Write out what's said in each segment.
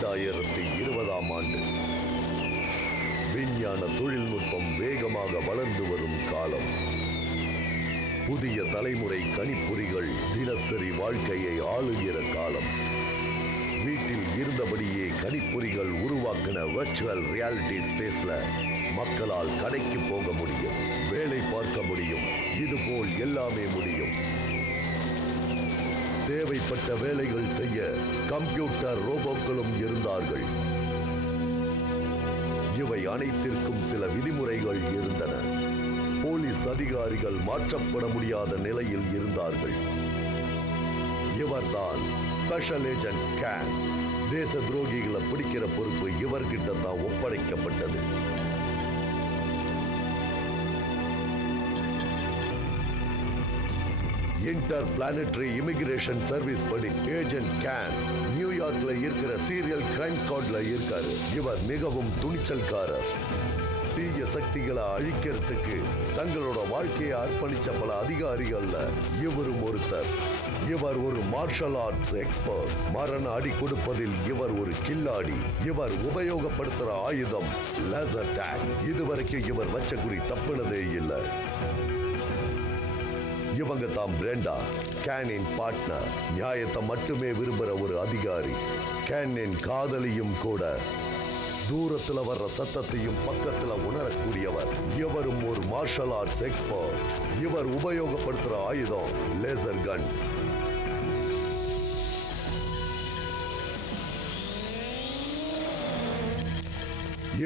2020 விஞ்ஞான தொழில்நுட்பம் வேகமாக வளர்ந்து வரும் காலம். புதிய தலைமுறை கணிப்பொறிகள் தினசரி வாழ்க்கையை ஆளுகிற காலம். வீட்டில் இருந்தபடியே கணிப்பொறிகள் உருவாக்கின வர்ச்சுவல் ரியாலிட்டி ஸ்பேஸ்ல மக்களால் கடைக்கு போக முடியும், வேலை பார்க்க முடியும், இதுபோல் எல்லாமே முடியும். தேவைப்பட்ட வேலைகள் செய்ய கம்ப்யூட்டர் ரோபோக்களும் இருந்தார்கள். இவை அனைத்திற்கும் சில விதிமுறைகள் இருந்தன. போலீஸ் அதிகாரிகள் மாற்றப்பட முடியாத நிலையில் இருந்தார்கள். இவர்தான் ஸ்பெஷல் ஏஜென்ட் கேன். தேச துரோகிகளை பிடிக்கிற பொறுப்பு இவர்கிட்ட தான் ஒப்படைக்கப்பட்டது. இன்டர் பிளானட்டரி இமிகிரேஷன் சர்வீஸ் படி ஏஜென்ட் கேன் நியூயார்க்ல இருக்கிற சீரியல் கிரைம் ஸ்குவாட்ல இருக்காரு. இவர் மிகவும் துணிச்சல்காரர். தீய சக்திகளை அழிக்கிறதுக்கு தங்களோட வாழ்க்கையை அர்ப்பணிச்ச பல அதிகாரிகள்ல இவரும் ஒருத்தர். இவர் ஒரு மார்ஷல் ஆர்ட்ஸ் எக்ஸ்பர்ட். மரண அடி கொடுப்பதில் இவர் ஒரு கில்லாடி. இவர் உபயோகப்படுத்துற ஆயுதம் லேசர் டேக். இதுவரைக்கும் இவர் வச்ச குறி தப்புனதே இல்லை. இவங்க தான் பிரெண்டா, கேனின் பார்ட்னர். நியாயத்தை மட்டுமே விரும்புகிற ஒரு அதிகாரி. கேனின் காதலியும் கூட. தூரத்துல வர்ற சத்தத்தையும் பக்கத்துல உணரக்கூடியவர். இவரும் ஒரு மார்ஷல் ஆர்ட்ஸ் எக்ஸ்பர்ட். இவர் உபயோகப்படுத்துற ஆயுதம் லேசர் கன்.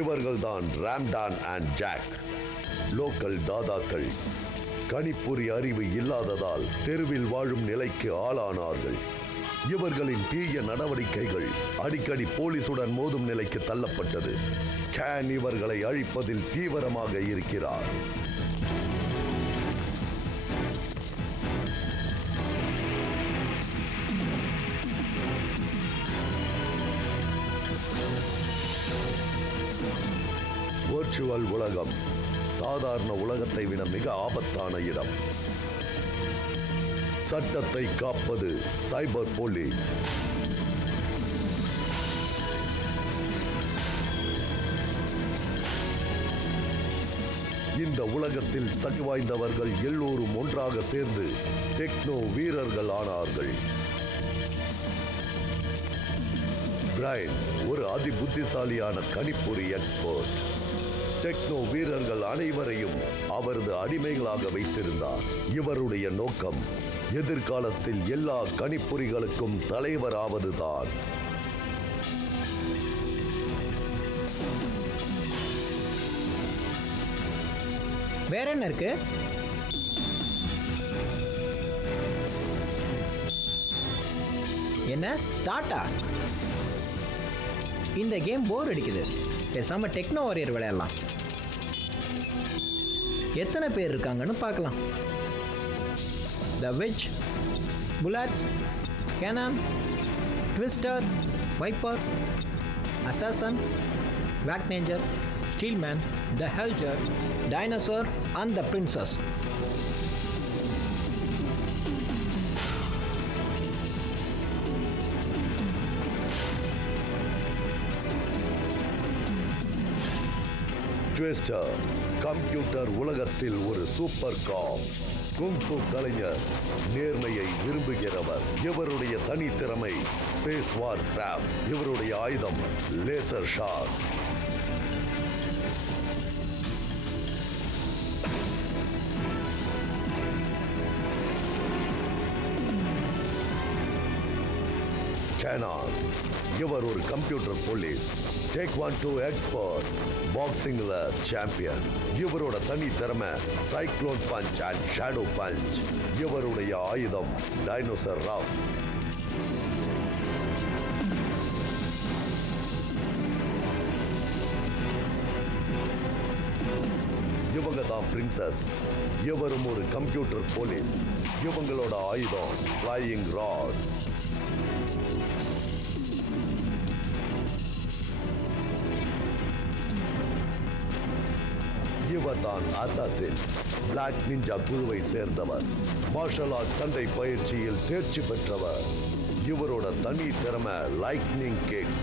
இவர்கள் தான் ராம்டான் அண்ட் ஜாக், லோக்கல் தாதாக்கள். கணிப்பொறி அறிவு இல்லாததால் தெருவில் வாழும் நிலைக்கு ஆளானார்கள். இவர்களின் தீய நடவடிக்கைகள் அடிக்கடி போலீசுடன் மோதும் நிலைக்கு தள்ளப்பட்டது. கேன் இவர்களை அழிப்பதில் தீவிரமாக இருக்கிறார். வர்ச்சுவல் உலகம் சாதாரண உலகத்தை விட மிக ஆபத்தான இடம். சட்டத்தை காப்பது சைபர் போலீஸ். இந்த உலகத்தில் சக்தி வாய்ந்தவர்கள் எல்லோரும் ஒன்றாக சேர்ந்து டெக்னோ வீரர்கள் ஆனார்கள். பிரைன் ஒரு அதி புத்திசாலியான கணிப்பொறி எக்ஸ்பர்ட். டெக்னோ வீரர்கள் அனைவரையும் அவரது அடிமைகளாக வைத்திருந்தார். இவருடைய நோக்கம் எதிர்காலத்தில் எல்லா கணிப்பொறிகளுக்கும் தலைவராவதுதான். வேற என்ன இருக்கு? என்ன ஸ்டார்ட்டா? இந்த கேம் போர் அடிக்குது. பேசாம டெக்னோ வாரியர் விளையாடலாம். எத்தனை பேர் இருக்காங்கன்னு பார்க்கலாம். The witch, bullets, cannon, twister, viper, assassin, வேக்னேஞ்சர், ஸ்டீல்மேன், த ஹெல்ஜர், dinosaur and the princess. Twister computer உலகத்தில் ஒரு சூப்பர் காப். குங்ஃபு கலைஞர், நேர்மையை விரும்புகிறவர். இவருடைய தனித்திறமை ஸ்பேஸ் வார் கிராஃப்ட். இவருடைய ஆயுதம் லேசர் ஷாட். கேனான் இவர் ஒரு கம்ப்யூட்டர் போலீஸ். டேக்வாண்டோ எக்ஸ்பர்ட், பாக்ஸிங்ல சாம்பியன். இவரோட தனி திறமை cyclone punch and shadow punch. இவருடைய ஆயுதம் டைனோசர் ராவ். இவங்க தான் பிரின்சஸ். இவரும் ஒரு கம்ப்யூட்டர் போலீஸ். இவங்களோட ஆயுதம் ஃப்ளையிங் ராட். இவர்தான் அசாசின், பிளாக் நிஞ்சா குழுவை சேர்ந்தவர். மார்ஷல் ஆர்ட் சண்டை பயிற்சியில் தேர்ச்சி பெற்றவர். இவரோட தனி திறமை லைட்னிங் கிக்.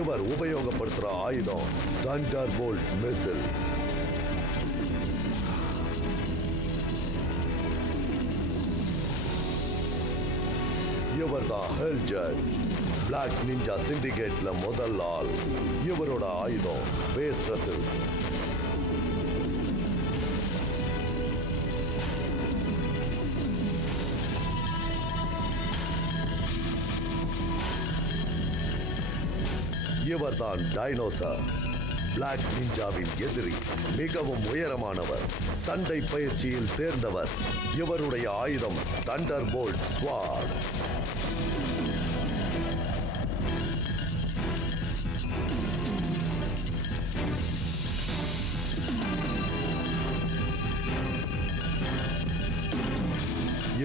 இவர் உபயோகப்படுத்துற ஆயுதம் தண்டர் போல்ட் மிசில். இவர் தான் ஹெல்ஜர், பிளாக் நிஞ்சா சிண்டிகேட்ல முதல் ஆள். இவரோட ஆயுதம் பேஸ் பிரசில்ஸ். இவர்தான் டைனோசர், பிளாக் நிஞ்சாவின் எதிரி. மிகவும் உயரமானவர், சண்டை பயிற்சியில் தேர்ந்தவர். இவருடைய ஆயுதம் தண்டர் போல்ட் ஸ்வார்ட்.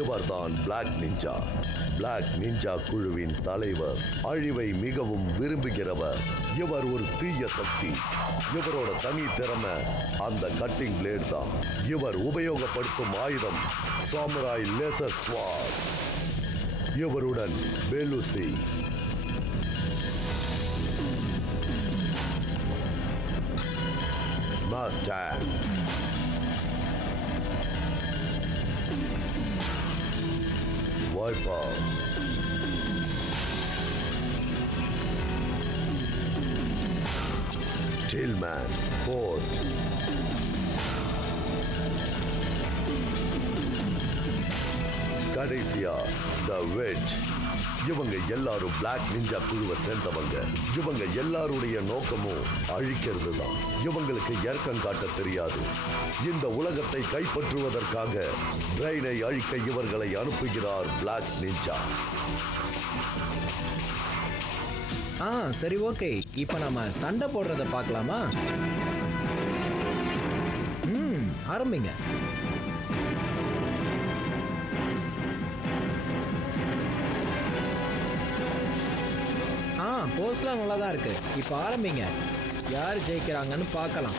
இவர்தான் பிளாக் நிஞ்சா, பிளாக் நிஞ்சா குழுவின் தலைவர். அழிவை மிகவும் விரும்புகிறவர். இவர் ஒரு தீய சக்தி. இவரோட தனி திறமை அந்த கட்டிங் பிளேட் தான். இவர் உபயோகப்படுத்தும் ஆயுதம் சாமுராய் லேசர் ஸ்வார்ட். இவருடன் பெலுசி, மாஸ்டர், வைப்பர், ஸ்டீல்மேன், ஃபோர்ட், கடைசியா த வெட்ஜ். இவங்க எல்லாரும் பிளாக் நிஞ்சா குழுவை சேர்ந்தவங்க. இவங்க எல்லாருடைய நோக்கமும் அழிக்கிறது தான். இவங்களுக்கு இறக்கம் காட்ட தெரியாது. இந்த உலகத்தை கைப்பற்றுவதற்காக பிரெயினை அழிக்க இவர்களை அனுப்புகிறார் பிளாக் நிஞ்சா. சரி, ஓகே. இப்போ நம்ம சண்டை போடுறத பார்க்கலாமா? ஆரம்பிங்க. போஸ்லாம் நல்லா தான் இருக்கு. இப்போ ஆரம்பிங்க. யார் ஜெயிக்கிறாங்கன்னு பார்க்கலாம்.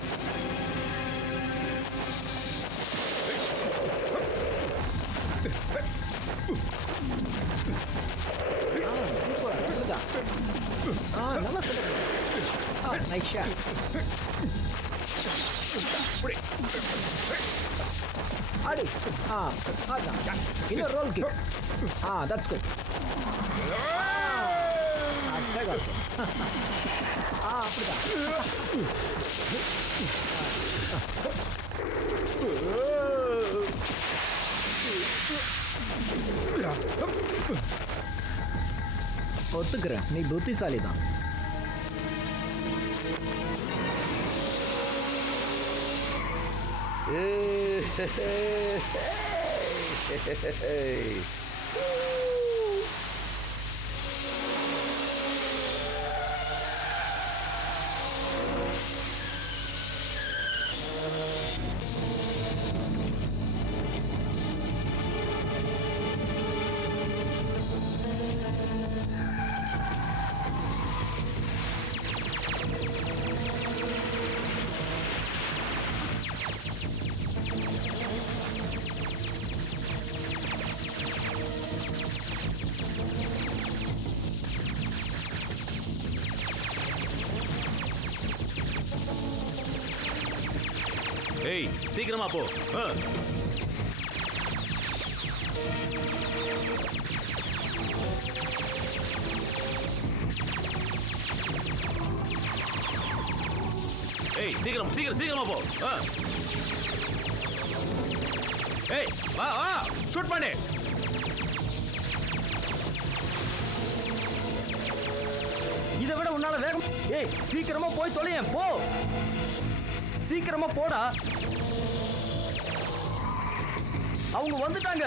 நல்லா சொல்லுங்க. நைஷா அடி. அதான் இன்னொரு ரோல் கிக். That's good. அப்படிதான். ஒத்துக்கிறேன், நீ புத்திசாலி தான். ஏய், சீக்கிரமா போ. ஏய், சீக்கிரமா போ. ஏய், வா ஷூட் பண்ணு. இதை விட உன்னால வேகம். ஏய், சீக்கிரமா போய் தொலையேன். போ, சீக்கிரமா போடா. அவங்க வந்துட்டாங்க.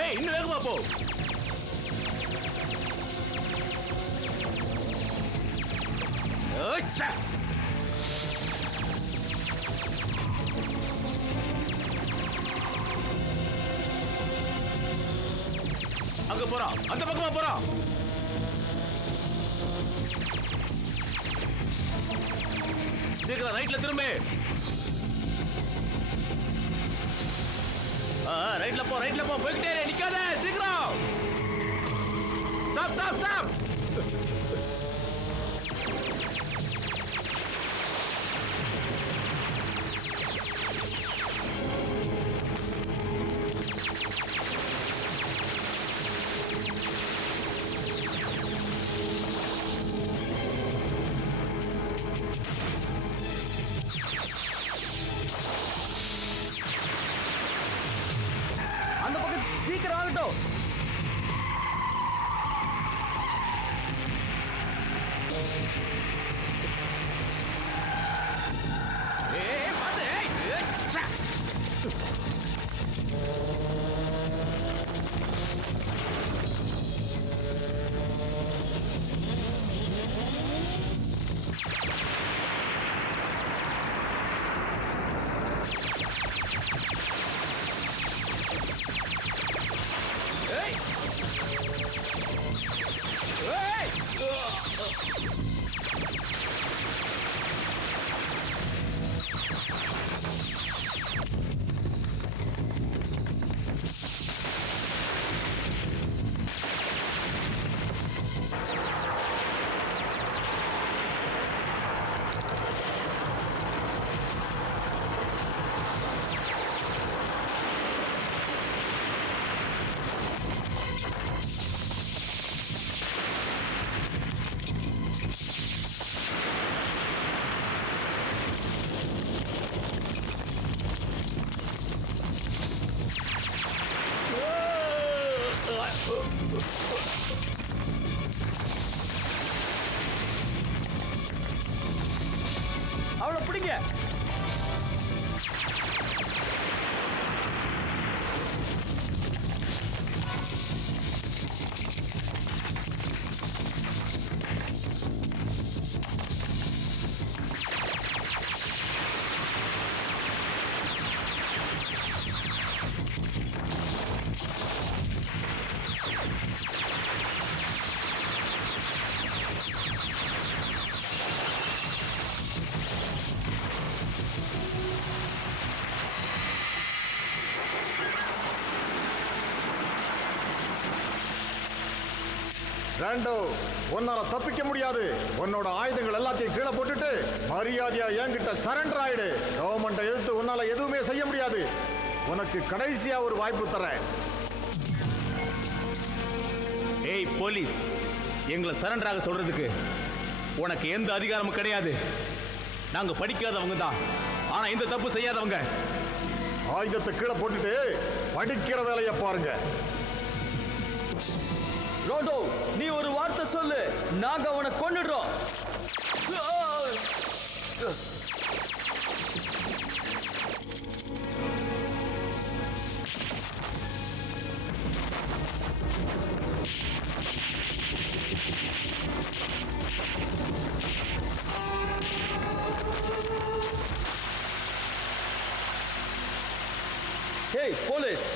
ஏய், இன்னும் வேகமா போ. அங்க போறான், அந்த பக்கமா போறான். சீக்கிரம் ரைட்ல திரும்ப. ரைட்ல போ போய்கிட்டே இரு, நிக்காத சீக்கிரம். ஸ்டாப். அந்த பக்கம் சீக்கிரம் ஆகட்டும். ஏய் பாத்து, ஏய் ச்சே. ஏய் அவளை பிடிங்க. ராண்டோ, உன்னால தப்பிக்க முடியாது. உன்னோட ஆயுதங்கள் எல்லாத்தையும் கீழே போட்டுட்டு மரியாதையா என்கிட்ட சரண்டர் ஆயிடு. கவர்மெண்ட்டை எதிர்த்து உன்னால எதுவுமே செய்ய முடியாது. உனக்கு கடைசியா ஒரு வாய்ப்பு தரேன். ஏய் போலீஸ், எங்களை சரண்டராக சொல்றதுக்கு உனக்கு எந்த அதிகாரமும் கிடையாது. நாங்க படிக்காதவங்க தான், ஆனா இந்த தப்பு செய்யாதவங்க. ஆயுதத்தை கீழே போட்டுட்டு படிக்கிற வேலையை பாருங்க. ரோண்டோ, நீ ஒரு வார்த்தை சொல்லு, நாங்க அவனை கொன்னுடுறோம். ஏய் போலீஸ்,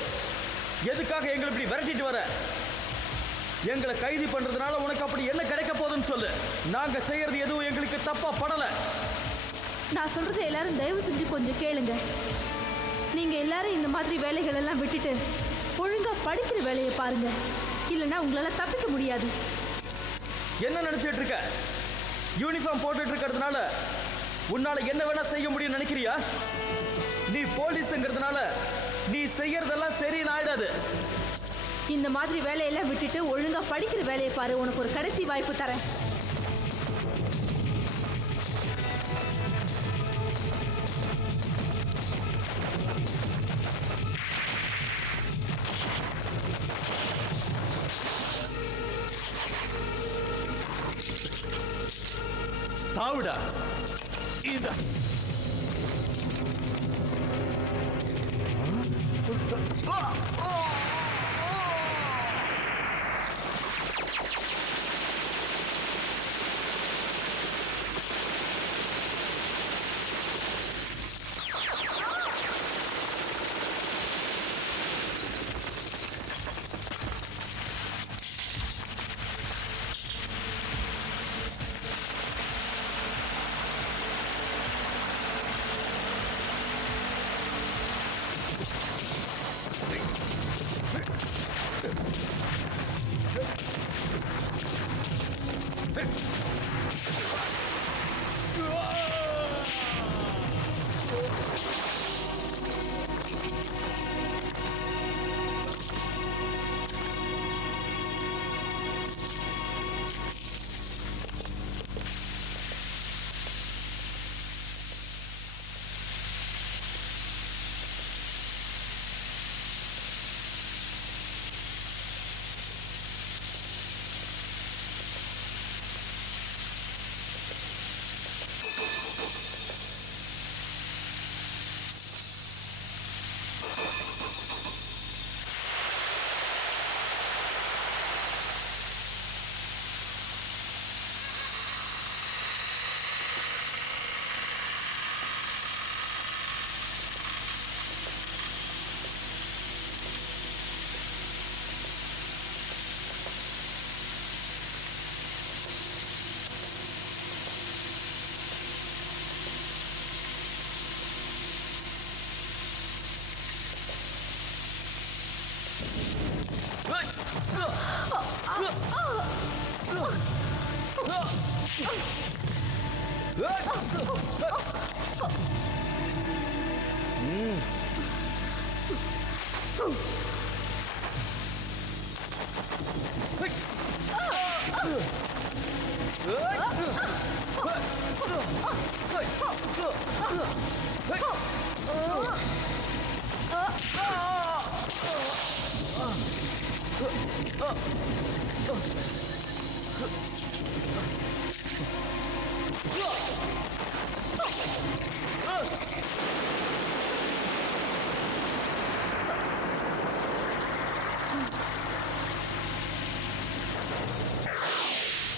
எதுக்காக எங்களை இப்படி விரட்டிட்டு வர? எங்களை கைது பண்றதுனால உனக்கு அப்படி என்ன கிடைக்க போகுதுன்னு சொல்லு. நாங்க செய்யறது எதுவும் எங்களுக்கு தப்பா படல. நான் சொல்றது எல்லாரும் தயவு செஞ்சு கொஞ்சம் கேளுங்க. நீங்க எல்லாரும் இந்த மாதிரி வேலைகள் எல்லாம் விட்டுட்டு ஒழுங்கா படிக்கிற வேலையை பாருங்க, இல்லைன்னா உங்களால தப்பிக்க முடியாது. என்ன நினைச்சிட்டு இருக்க? யூனிஃபார்ம் போட்டுட்டு இருக்கிறதுனால உன்னால என்ன வேணா செய்ய முடியும்னு நினைக்கிறியா? நீ போலீஸ்ங்கிறதுனால நீ செய்யறதெல்லாம் சரின்னு ஆயிடாது. இந்த மாதிரி வேலையெல்லாம் விட்டுட்டு ஒழுங்கா படிக்கிற வேலையை பாரு. உனக்கு ஒரு கடைசி வாய்ப்பு தரேன். சாவுடா. இந்த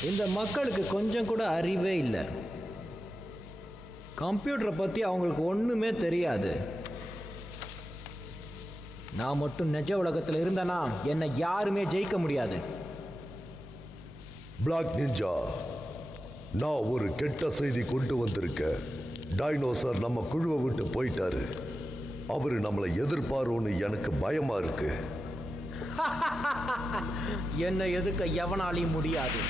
இந்த மக்களுக்கு கொஞ்சம் கூட அறிவே இல்லை. கம்ப்யூட்டரை பற்றி அவங்களுக்கு ஒன்றுமே தெரியாது. நான் மட்டும் நிஜ உலகத்தில் இருந்தேனா என்னை யாருமே ஜெயிக்க முடியாது. பிளாக் நிஞ்சா, நான் ஒரு கெட்ட செய்தி கொண்டு வந்திருக்கேன். டைனோசர் நம்ம குழுவை விட்டு போயிட்டாரு. அவரு நம்மளை எதிர்பாருன்னு எனக்கு பயமா இருக்கு. என்னை எதுக்க எவனாலையும் முடியாது.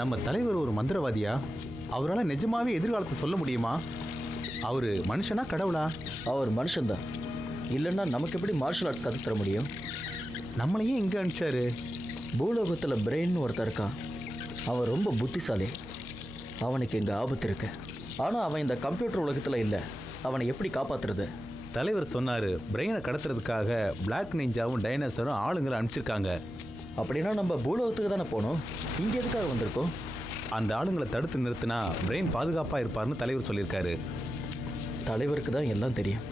நம்ம தலைவர் ஒரு மந்திரவாதியா? அவரால் நிஜமாவே எதிர்காலத்தை சொல்ல முடியுமா? அவரு மனுஷனா கடவுளா? அவர் மனுஷன்தான். இல்லைன்னா நமக்கு எப்படி மார்ஷல் ஆர்ட்ஸ் கற்றுத்தர முடியும்? நம்மளையே இங்கே அனுப்பிச்சாரு. பூலோகத்தில் பிரெயின் ஒருத்தர் இருக்கான். அவன் ரொம்ப புத்திசாலி. அவனுக்கு இங்கே ஆபத்து இருக்கு. ஆனால் அவன் இந்த கம்ப்யூட்டர் உலகத்தில் இல்லை. அவனை எப்படி காப்பாற்றுறது? தலைவர் சொன்னார், பிரெயினை கடத்துறதுக்காக பிளாக் நிஞ்சாவும் டைனோசரும் ஆளுங்களை அனுப்பிச்சிருக்காங்க. அப்படின்னா நம்ம பூலோகத்துக்கு தானே போகணும். இங்கே எதுக்காக வந்திருக்கோம்? அந்த ஆளுங்களை தடுத்து நிறுத்தினா பிரெயின் பாதுகாப்பாக இருப்பார்னு தலைவர் சொல்லியிருக்காரு. தலைவருக்கு தான் எல்லாம் தெரியும்.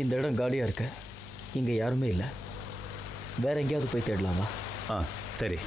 இந்த இடம் காலியாக இருக்கு. இங்கே யாருமே இல்லை. வேற எங்கேயாவது போய் தேடலாமா? சரி.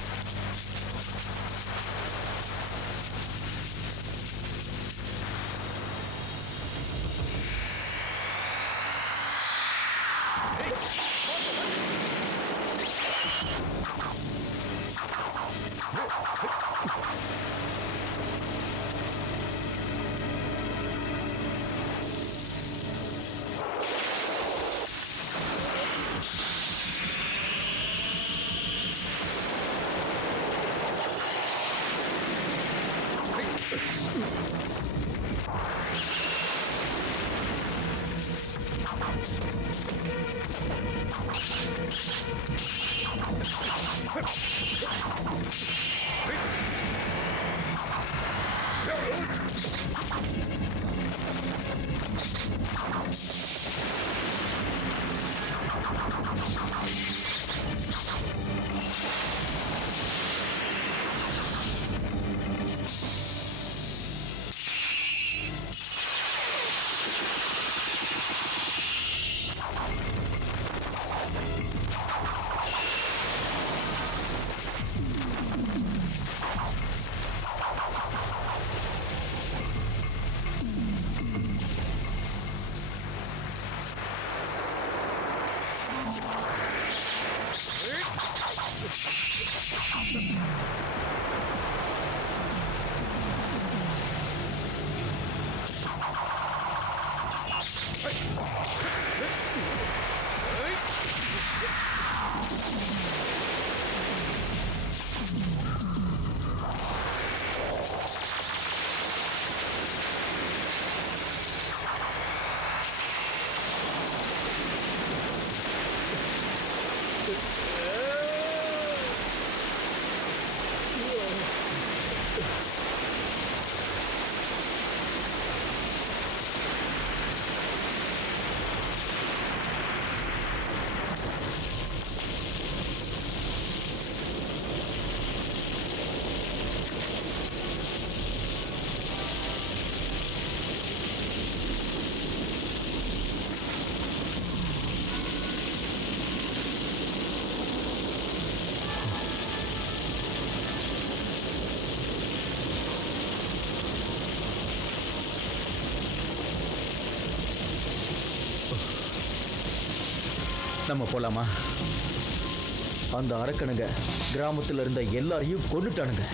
நம்ம போலாமா? அந்த அரக்கனுங்க கிராமத்துல இருந்த எல்லாரையும் கொன்னுட்டானுங்க.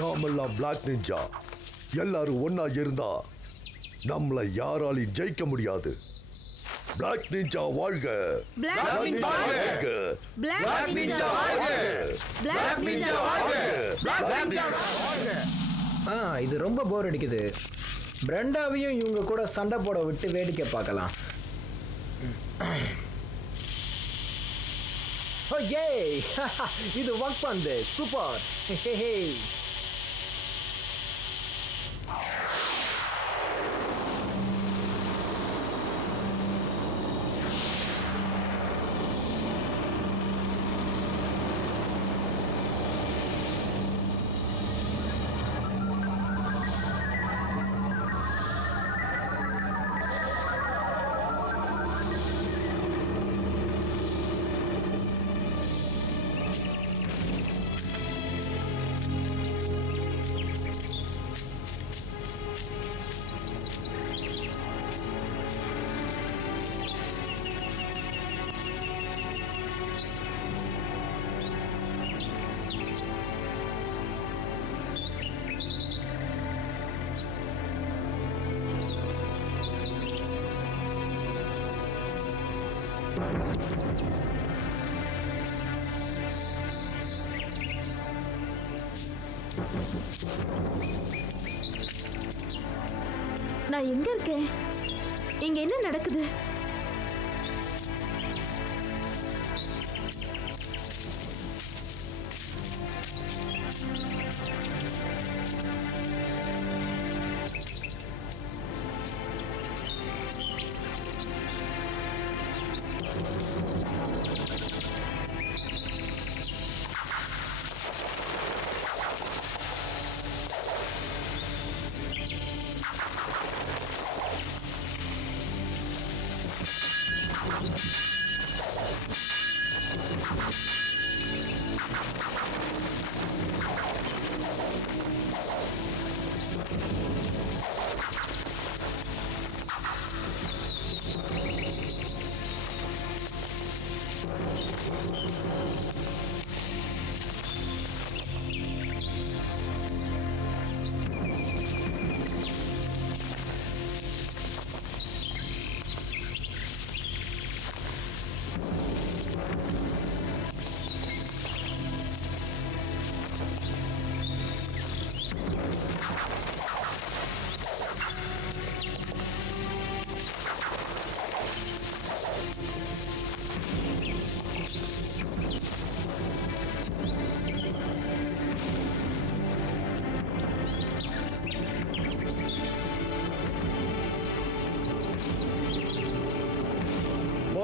நாமெல்லாம் பிளாக் நிஞ்சா எல்லாரும் ஒன்னா இருந்தா நம்மளை யாராலையும் ஜெயிக்க முடியாது. பிளாக் நிஞ்சா வாழ்க! Black Ninja வாழ்க! Black Ninja வாழ்க! Black Ninja வாழ்க! Black Ninja வாழ்க! இது ரொம்ப போர் அடிக்குது. பிரண்டாவையும் இவங்க கூட சண்டை போட விட்டு வேடிக்கை பார்க்கலாம். இது ஒர்க் பண்ணுது. சூப்பர். நான் எங்க இருக்கேன்? இங்க என்ன நடக்குது?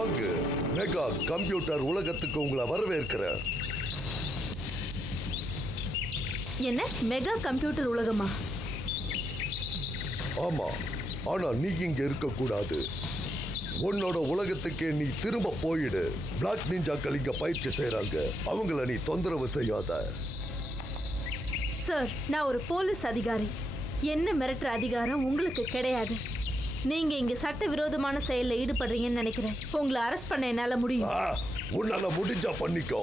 வாங்க, மெகா கம்ப்யூட்டர் உலகத்துக்கு உங்களை வரவேற்கிறேன். என்ன மெகா கம்ப்யூட்டர் உலகமா? ஆமா, ஆனா நீ இங்க இருக்க கூடாது. உன்னோட உலகத்துக்கே நீ திரும்ப போயிடு. பிளாக் நிஞ்சாக்கள் இங்க பயிற்சி செய்யறாங்க, அவங்கள நீ தொந்தரவு செய்யாத. சார், நான் ஒரு போலீஸ் அதிகாரி. என்ன மிரட்டுற அதிகாரம் உங்களுக்கு கிடையாது. நீங்க இங்க சட்டவிரோதமான செயலில் ஈடுபடுறீங்கன்னு நினைக்கிறேன். உங்களை அரெஸ்ட் பண்ண என்னால முடியும். உன்னால முடிஞ்சா பண்ணிக்கோ.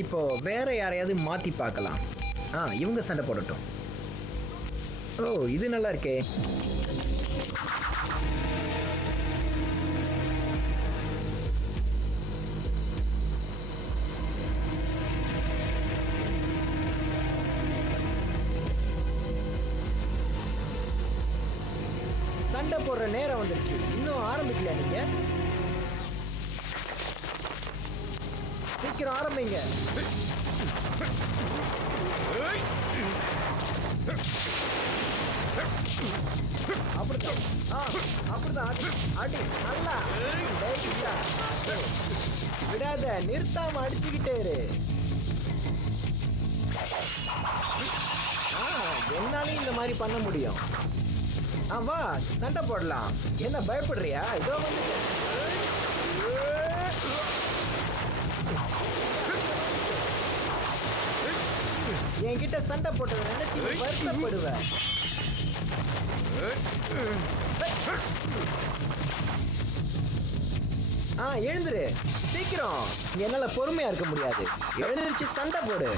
இப்போ வேற யாரையாவது மாத்தி பார்க்கலாம். இவங்க சண்டை போடட்டும். ஓ, இது நல்லா இருக்கே. சண்டை போடுற நேரம் வந்துருச்சு. இன்னும் ஆரம்பிக்கல நீங்க? சீக்கிரம் ஆரம்பிங்க. அப்படிதான். அப்படிதான். அடி நல்லா விடாத, நிறுத்தாம அடிச்சுக்கிட்டே இரு. என்னாலையும் இந்த மாதிரி பண்ண முடியும். வா, சண்டை போடலாம். என்ன பயப்படுறியா? இதோ வந்து என்கிட்ட சண்டை போட்டதை நினைச்சு வருத்தப்படுவேன். எழுந்துரு சீக்கிரம். என்னால பொறுமையா இருக்க முடியாது. எழுந்திருச்சு சண்டை போடு.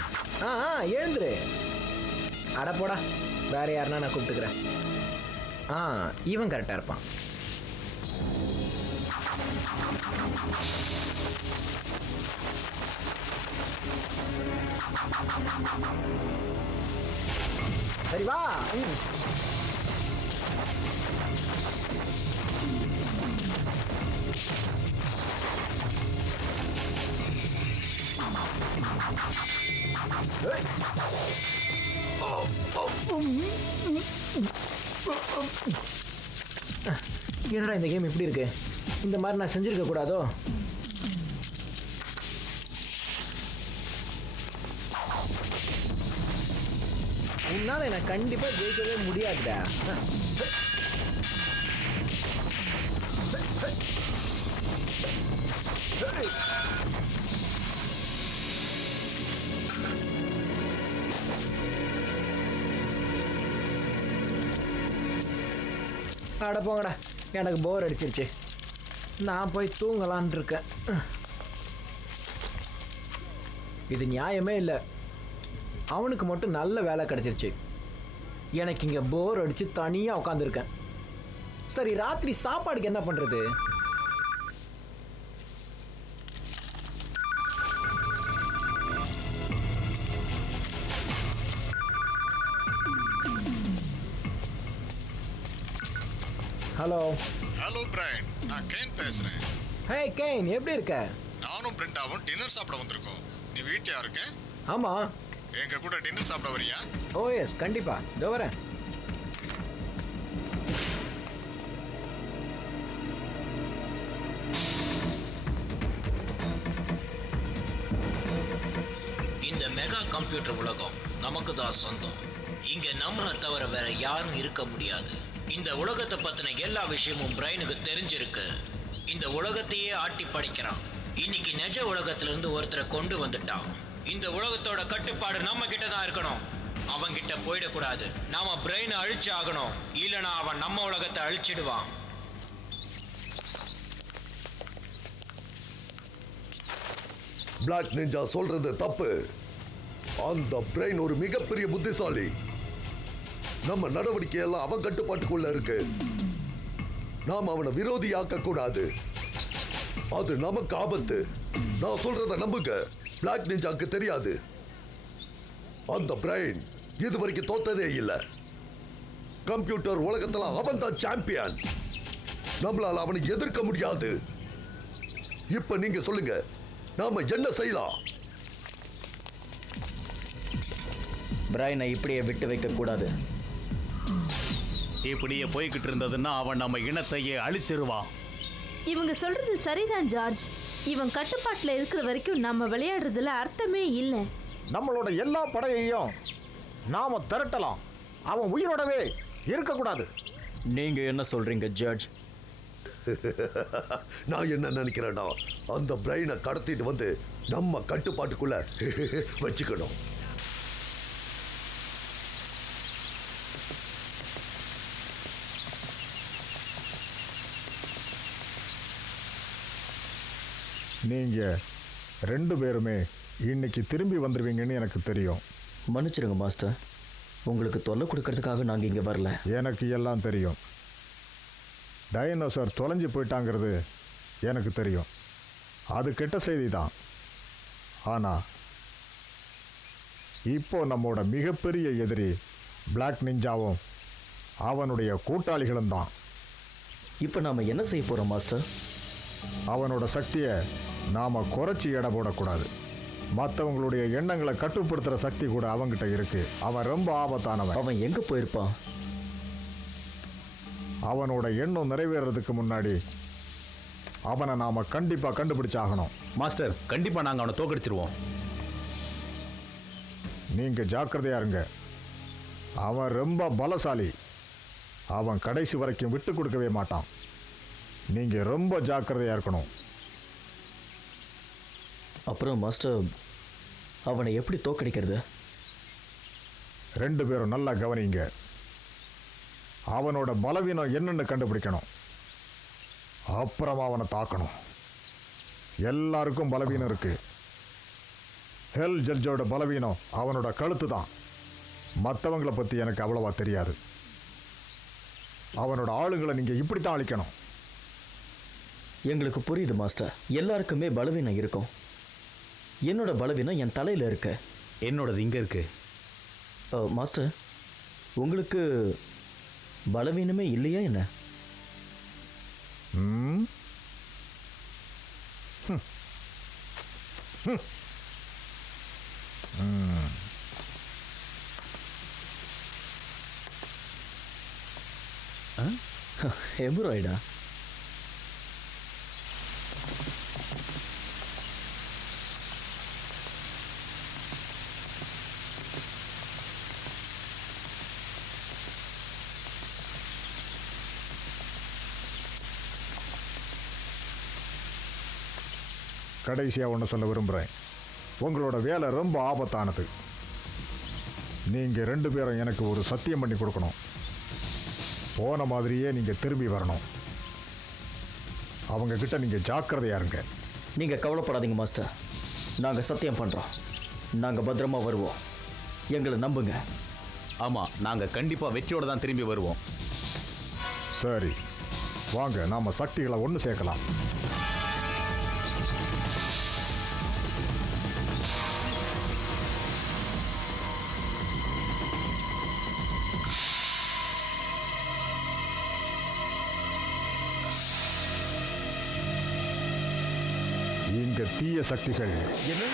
எழுந்துரு. அட போடா, வேற யாருன்னா நான் கூப்பிட்டுக்கிறேன். இவன் கரெக்டா இருப்பான். சரி வா. என்னடா இந்த கேம் இப்படி இருக்கு? இந்த மாதிரி நான் செஞ்சிருக்க கூடாதோ? உன்னால எனக்கு கண்டிப்பா ஜெயிக்கவே முடியாதுடா. அட போங்கடா, எனக்கு போர் அடிச்சிருச்சு. நான் போய் தூங்கலான் இருக்கேன். இது நியாயமே இல்லை. அவனுக்கு மட்டும் நல்ல வேலை கிடைச்சிருச்சு. எனக்கு இங்கே போர் அடிச்சு தனியாக உட்காந்துருக்கேன். சரி, ராத்திரி சாப்பாடுக்கு என்ன பண்ணுறது? ஹலோ. ஹலோ பிரைன், நான் கேன் பேசுறேன். ஹே கேன், எப்படி இருக்க? நானும் பிரெண்டாவும் டின்னர் சாப்பிட வந்திருக்கோம். நீ வீட்லயா இருக்க? ஆமா. எங்க கூட டின்னர் சாப்பிட வரியா? ஓ எஸ், கண்டிப்பா. இதோ வரேன். இந்த மெகா கம்ப்யூட்டர் உலகம் நமக்கு தான் சொந்தம். இங்க நம்மளை தவிர வேற யாரும் இருக்க முடியாது. இந்த உலகத்தை பத்தின எல்லா விஷயமும் பிரைனுக்கு தெரிஞ்சிருக்கு. இந்த உலகத்தையே ஆட்டி படிக்கிறான். இன்னைக்கு நிஜ உலகத்துல இருந்து ஒருத்தரை கொண்டு வந்துட்டான். இந்த உலகத்தோட கட்டுப்பாடு நம்ம கிட்ட தான் இருக்கணும். அவன் கிட்ட போயிடக்கூடாது. நாம பிரெயினை அழிச்சு ஆகணும், இல்லைன்னா அவன் நம்ம உலகத்தை அழிச்சிடுவான். பிளாக் நிஞ்சா சொல்றது தப்பு. அந்த பிரெயின் ஒரு மிகப்பெரிய புத்திசாலி. நம்ம நடவடிக்கை எல்லாம் அவன் கட்டுப்பாட்டுக்குள்ள இருக்கு. நாம் அவனை விரோதியாக்க கூடாது. அது நமக்கு ஆபத்து. நான் சொல்றத நம்புங்க. பிளாக் நிஞ்சாக்கு தெரியாது, அந்த பிரெயின் இதுவரைக்கும் தோத்ததே இல்லை. கம்ப்யூட்டர் உலகத்துல அவன் தான் சாம்பியன். நம்மளால அவனை எதிர்க்க முடியாது. இப்ப நீங்க சொல்லுங்க, நாம என்ன செய்யலாம்? பிரைனை இப்படியே விட்டு வைக்க கூடாது. இப்படியே போய்கிட்டு இருந்ததுன்னா அவன் நம்ம இனத்தையே அழிச்சிருவான். இவங்க சொல்றது சரிதான் ஜார்ஜ். இவன் கட்டுப்பாட்டுல இருக்கிற வரைக்கும் நம்ம விளையாடுறதுல அர்த்தமே இல்லை. நம்மளோட எல்லா படையையும் நாம திரட்டலாம். அவன் உயிரோடவே இருக்கக்கூடாது. நீங்க என்ன சொல்றீங்க ஜார்ஜ்? நான் என்ன நினைக்கிறேன்னா, அந்த பிரெயினை கடத்திட்டு வந்து நம்ம கட்டுப்பாட்டுக்குள்ள வச்சுக்கணும். நீங்க 2 பேருமே இன்னைக்கு திரும்பி வந்துருவீங்கன்னு எனக்கு தெரியும். மன்னிச்சிருங்க மாஸ்டர், உங்களுக்கு தொல்லை கொடுக்கறதுக்காக நாங்க இங்க வரல. எனக்கு எல்லாம் தெரியும். டைனோசர் தொலைஞ்சு போயிட்டாங்கிறது எனக்கு தெரியும். அது கெட்ட செய்தி தான். ஆனால் இப்போ நம்மோட மிகப்பெரிய எதிரி பிளாக் நிஞ்சாவும் அவனுடைய கூட்டாளிகளும் தான். இப்போ நாம என்ன செய்ய போறோம் மாஸ்டர்? அவனோட சக்தியை நாம் குறைச்சி எடை போடக்கூடாது. மற்றவங்களுடைய எண்ணங்களை கட்டுப்படுத்துகிற சக்தி கூட அவன்கிட்ட இருக்கு. அவன் ரொம்ப ஆபத்தானவன். அவன் எங்க போயிருப்பான்? அவனோட எண்ணம் நிறைவேறதுக்கு முன்னாடி அவனை நாம கண்டிப்பா கண்டுபிடிச்சாகணும். மாஸ்டர், கண்டிப்பா நாங்க அவனை தோக்கடிச்சிருவோம். நீங்க ஜாக்கிரதையா இருங்க. அவன் ரொம்ப பலசாலி. அவன் கடைசி வரைக்கும் விட்டு கொடுக்கவே மாட்டான். நீங்க ரொம்ப ஜாக்கிரதையா இருக்கணும். அப்புறம் மாஸ்டர், அவனை எப்படி தோக்கடிக்கிறது? 2 பேரும் நல்லா கவனிங்க. அவனோட பலவீனம் என்னன்னு கண்டுபிடிக்கணும். அப்புறமா அவனை தாக்கணும். எல்லாருக்கும் பலவீனம் இருக்கு. ஹெல் ஜட்ஜோட பலவீனம் அவனோட கழுத்து தான். மற்றவங்களை பத்தி எனக்கு அவ்வளவா தெரியாது. அவனோட ஆளுங்களை நீங்க இப்படித்தான் அழிக்கணும். எங்களுக்கு புரியுது மாஸ்டர். எல்லாருக்குமே பலவீனம் இருக்கும். என்னோட பலவீனம் என் தலையில இருக்கு. என்னோடது இங்க இருக்கு. மாஸ்டர், உங்களுக்கு பலவீனமே இல்லையா என்ன? ம் ஹெமராய்டா? கடைசியாக ஒன்று சொல்ல விரும்புகிறேன். உங்களோட வேலை ரொம்ப ஆபத்தானது. நீங்கள் 2 பேரும் எனக்கு ஒரு சத்தியம் பண்ணி கொடுக்கணும். போன மாதிரியே நீங்கள் திரும்பி வரணும். அவங்க கிட்ட நீங்கள் ஜாக்கிரதையா இருங்க. நீங்க கவலைப்படாதீங்க மாஸ்டர். நாங்க சத்தியம் பண்றோம். நாங்க பத்திரமா வருவோம். எங்களை நம்புங்க. ஆமா, நாங்க கண்டிப்பா வெற்றியோட தான் திரும்பி வருவோம். சரி, வாங்க நாம சக்திகளை ஒன்று சேர்க்கலாம். இங்க தீய சக்திகள் என்ன?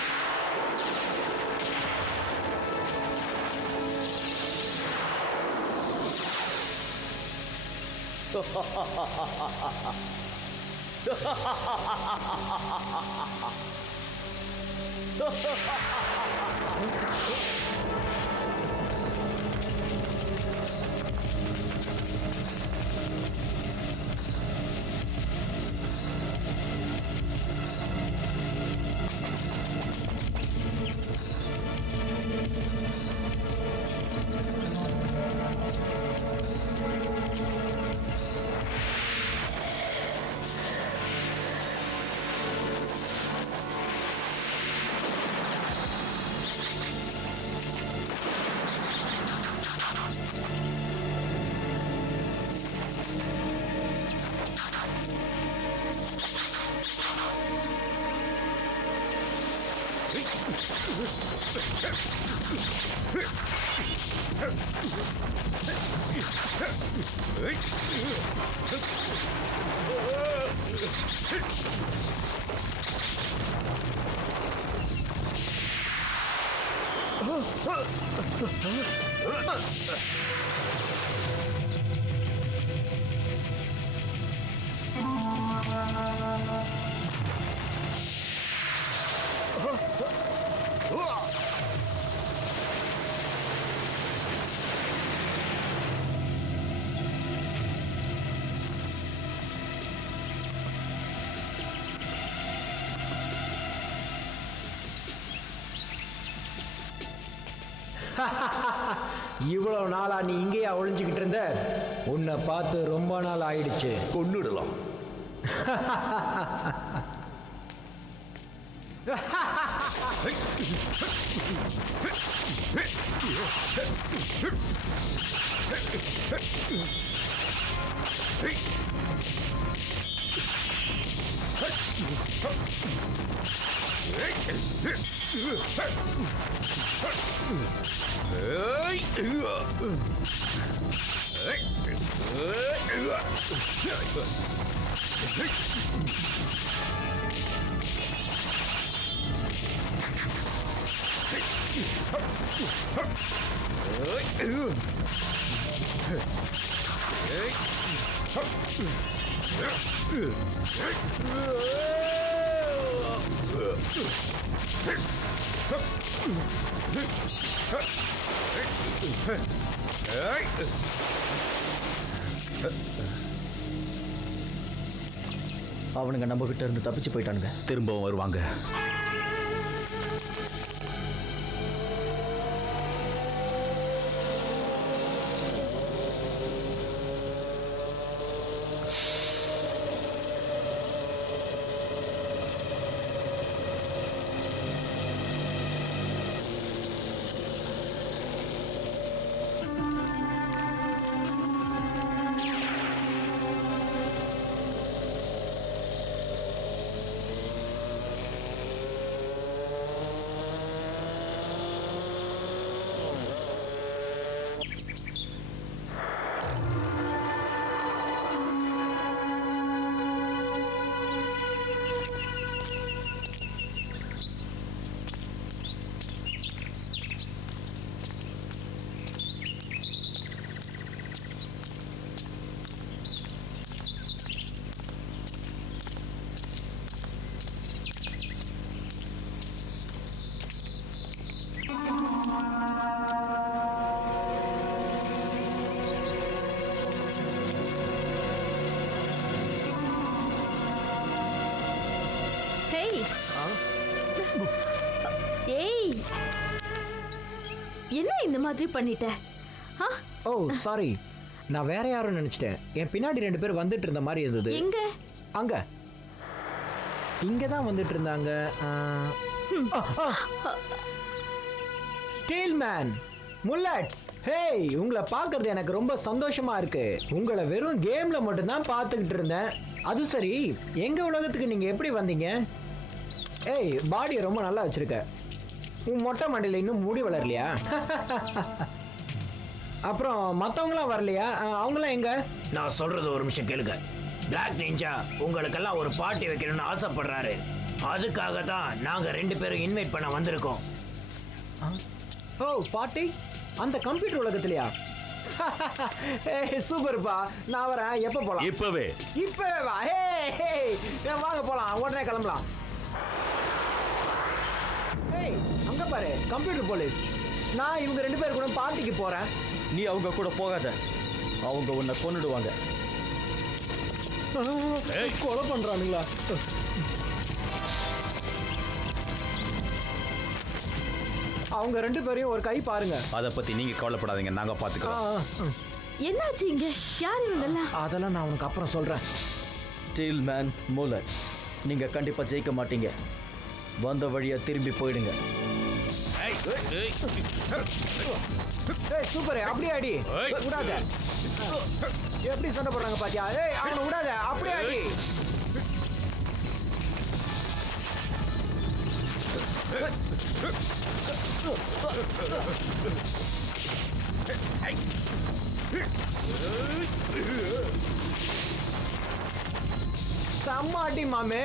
இவ்வளவு நாளா நீ இங்கேயா ஒளிஞ்சுக்கிட்டு இருந்த? உன்னை பார்த்து ரொம்ப நாள் ஆயிடுச்சு. கொன்னுடலாம். அவனுங்க நம்ம கிட்ட இருந்து தப்பிச்சு போயிட்டானுங்க. திரும்பவும் வருவாங்க. ஹேய் ஏய், என்ன இந்த மாதிரி பண்ணிட்ட? ஆ, ஓ சாரி, நான் வேற யாரும் நினைச்சிட்டேன். என் பின்னாடி 2 பேர் வந்துட்டு இருந்த மாதிரி இருந்தது. எங்க? அங்க இங்க தான் வந்துட்டு இருந்தாங்க. ஸ்டீல் மேன், முல்லட், ஹேய், உங்களை பார்க்கறது எனக்கு ரொம்ப சந்தோஷமா இருக்கு. உங்களை வெறும் கேம்ல மட்டும்தான் பார்த்துக்கிட்டு இருந்தேன். அது சரி, எங்க உலகத்துக்கு நீங்க எப்படி வந்தீங்க? ஏய், பாடியை ரொம்ப நல்லா வச்சிருக்க. உன் மொட்டை மண்டையில் இன்னும் முடி வளரலையா? அப்புறம் மற்றவங்களாம் வரலையா? அவங்களாம் எங்க? நான் சொல்றது ஒரு நிமிஷம் கேளுங்க. பிளாக் நிஞ்சா உங்களுக்கெல்லாம் ஒரு பார்ட்டி வைக்கணும்னு ஆசைப்படுறாரு. அதுக்காக தான் நாங்க 2 பேரும் இன்வைட் பண்ண வந்திருக்கோம். ஓ, பார்ட்டி அந்த கம்ப்யூட்டர் உலகத்துலயா? ஏய் சூப்பர்ப்பா, நான் வரேன். எப்போ போலாம்? இப்பவே. இப்பவே வா. ஏய் வாங்க போலாம், உடனே கிளம்பலாம். ஏய் அங்க பாரு, கம்ப்யூட்டர் போலீஸ். நான் இவங்க 2 பேர் கூட பார்ட்டிக்கு போறேன். நீ அவங்க கூட போகாத, அவங்க உன்னை கொன்னுடுவாங்க. கொலை பண்றானுங்களா? அவங்க 2 பேரையும் ஒரு கை பாருங்க. அதை பத்தி நீங்க கவலைப்படாதீங்க, நாங்க பாத்துக்கிறோம். என்னாச்சு இங்க? யார் இவங்கெல்லாம்? அதெல்லாம் நான் உனக்கு அப்புறம் சொல்றேன். ஸ்டீல் மேன், மூலர், நீங்க கண்டிப்பா ஜெயிக்க மாட்டீங்க. வந்த வழியா திரும்பி போயிடுங்க. ஏய் சூப்பர், அப்படியே அடி. விடாத. எப்படி சண்டை போடுறாங்க பாத்தியா? ஏய் அவனை விடாத, அப்படியே அடி. செம்ம அடி மாமே.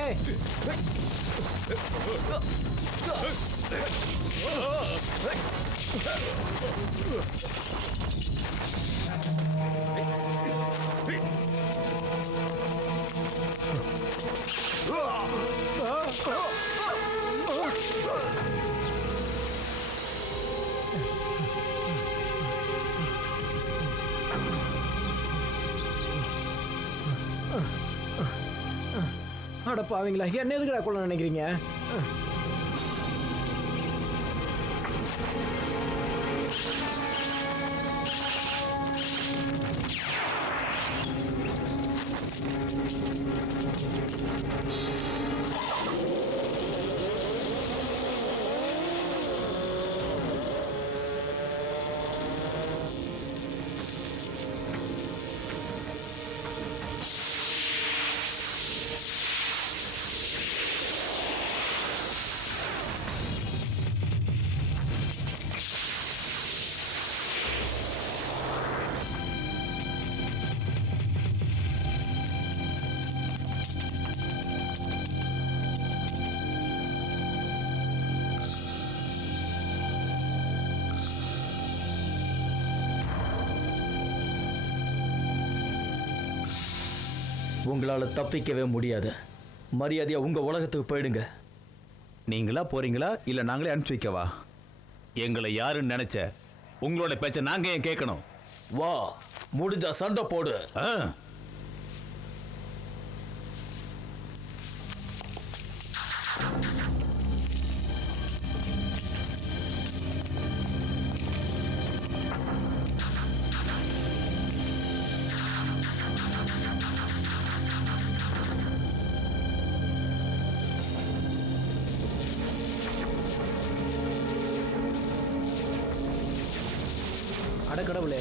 அடப்பாவீங்களா, என்ன எதுக்குடா கொள்ள நினைக்கிறீங்க? உங்களால தப்பிக்கவே முடியாது. மரியாதையா உங்க உலகத்துக்கு போயிடுங்க. நீங்களா போறீங்களா இல்ல நாங்களே அனுப்பிச்சு வைக்கவா? எங்களை யாருன்னு நினைச்ச உங்களோட பேச்ச நாங்க ஏன் கேட்கணும்? வா, முடிஞ்சா சண்டை போடு. அடக்கடவுளே,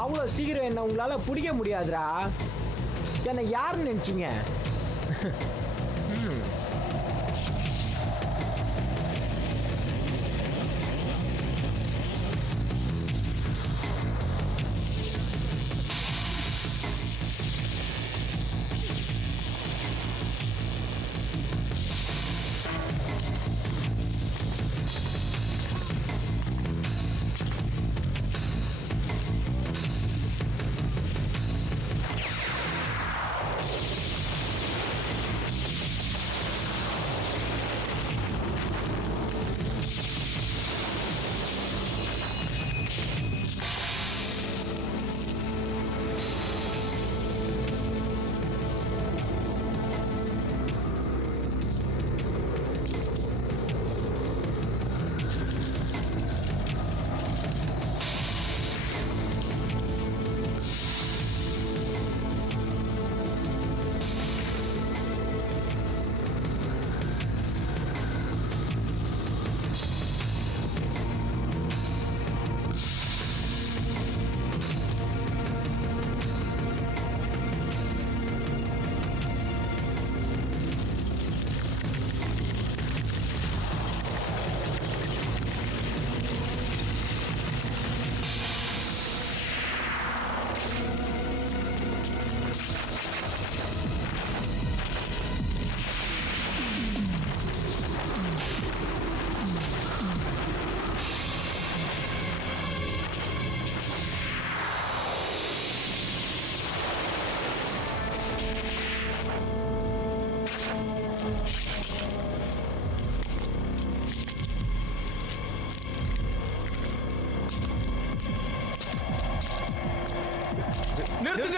அவ்வளோ சீக்கிரம் என்ன உங்களால பிடிக்க முடியாதுடா. என்ன யாருன்னு நினைச்சீங்க?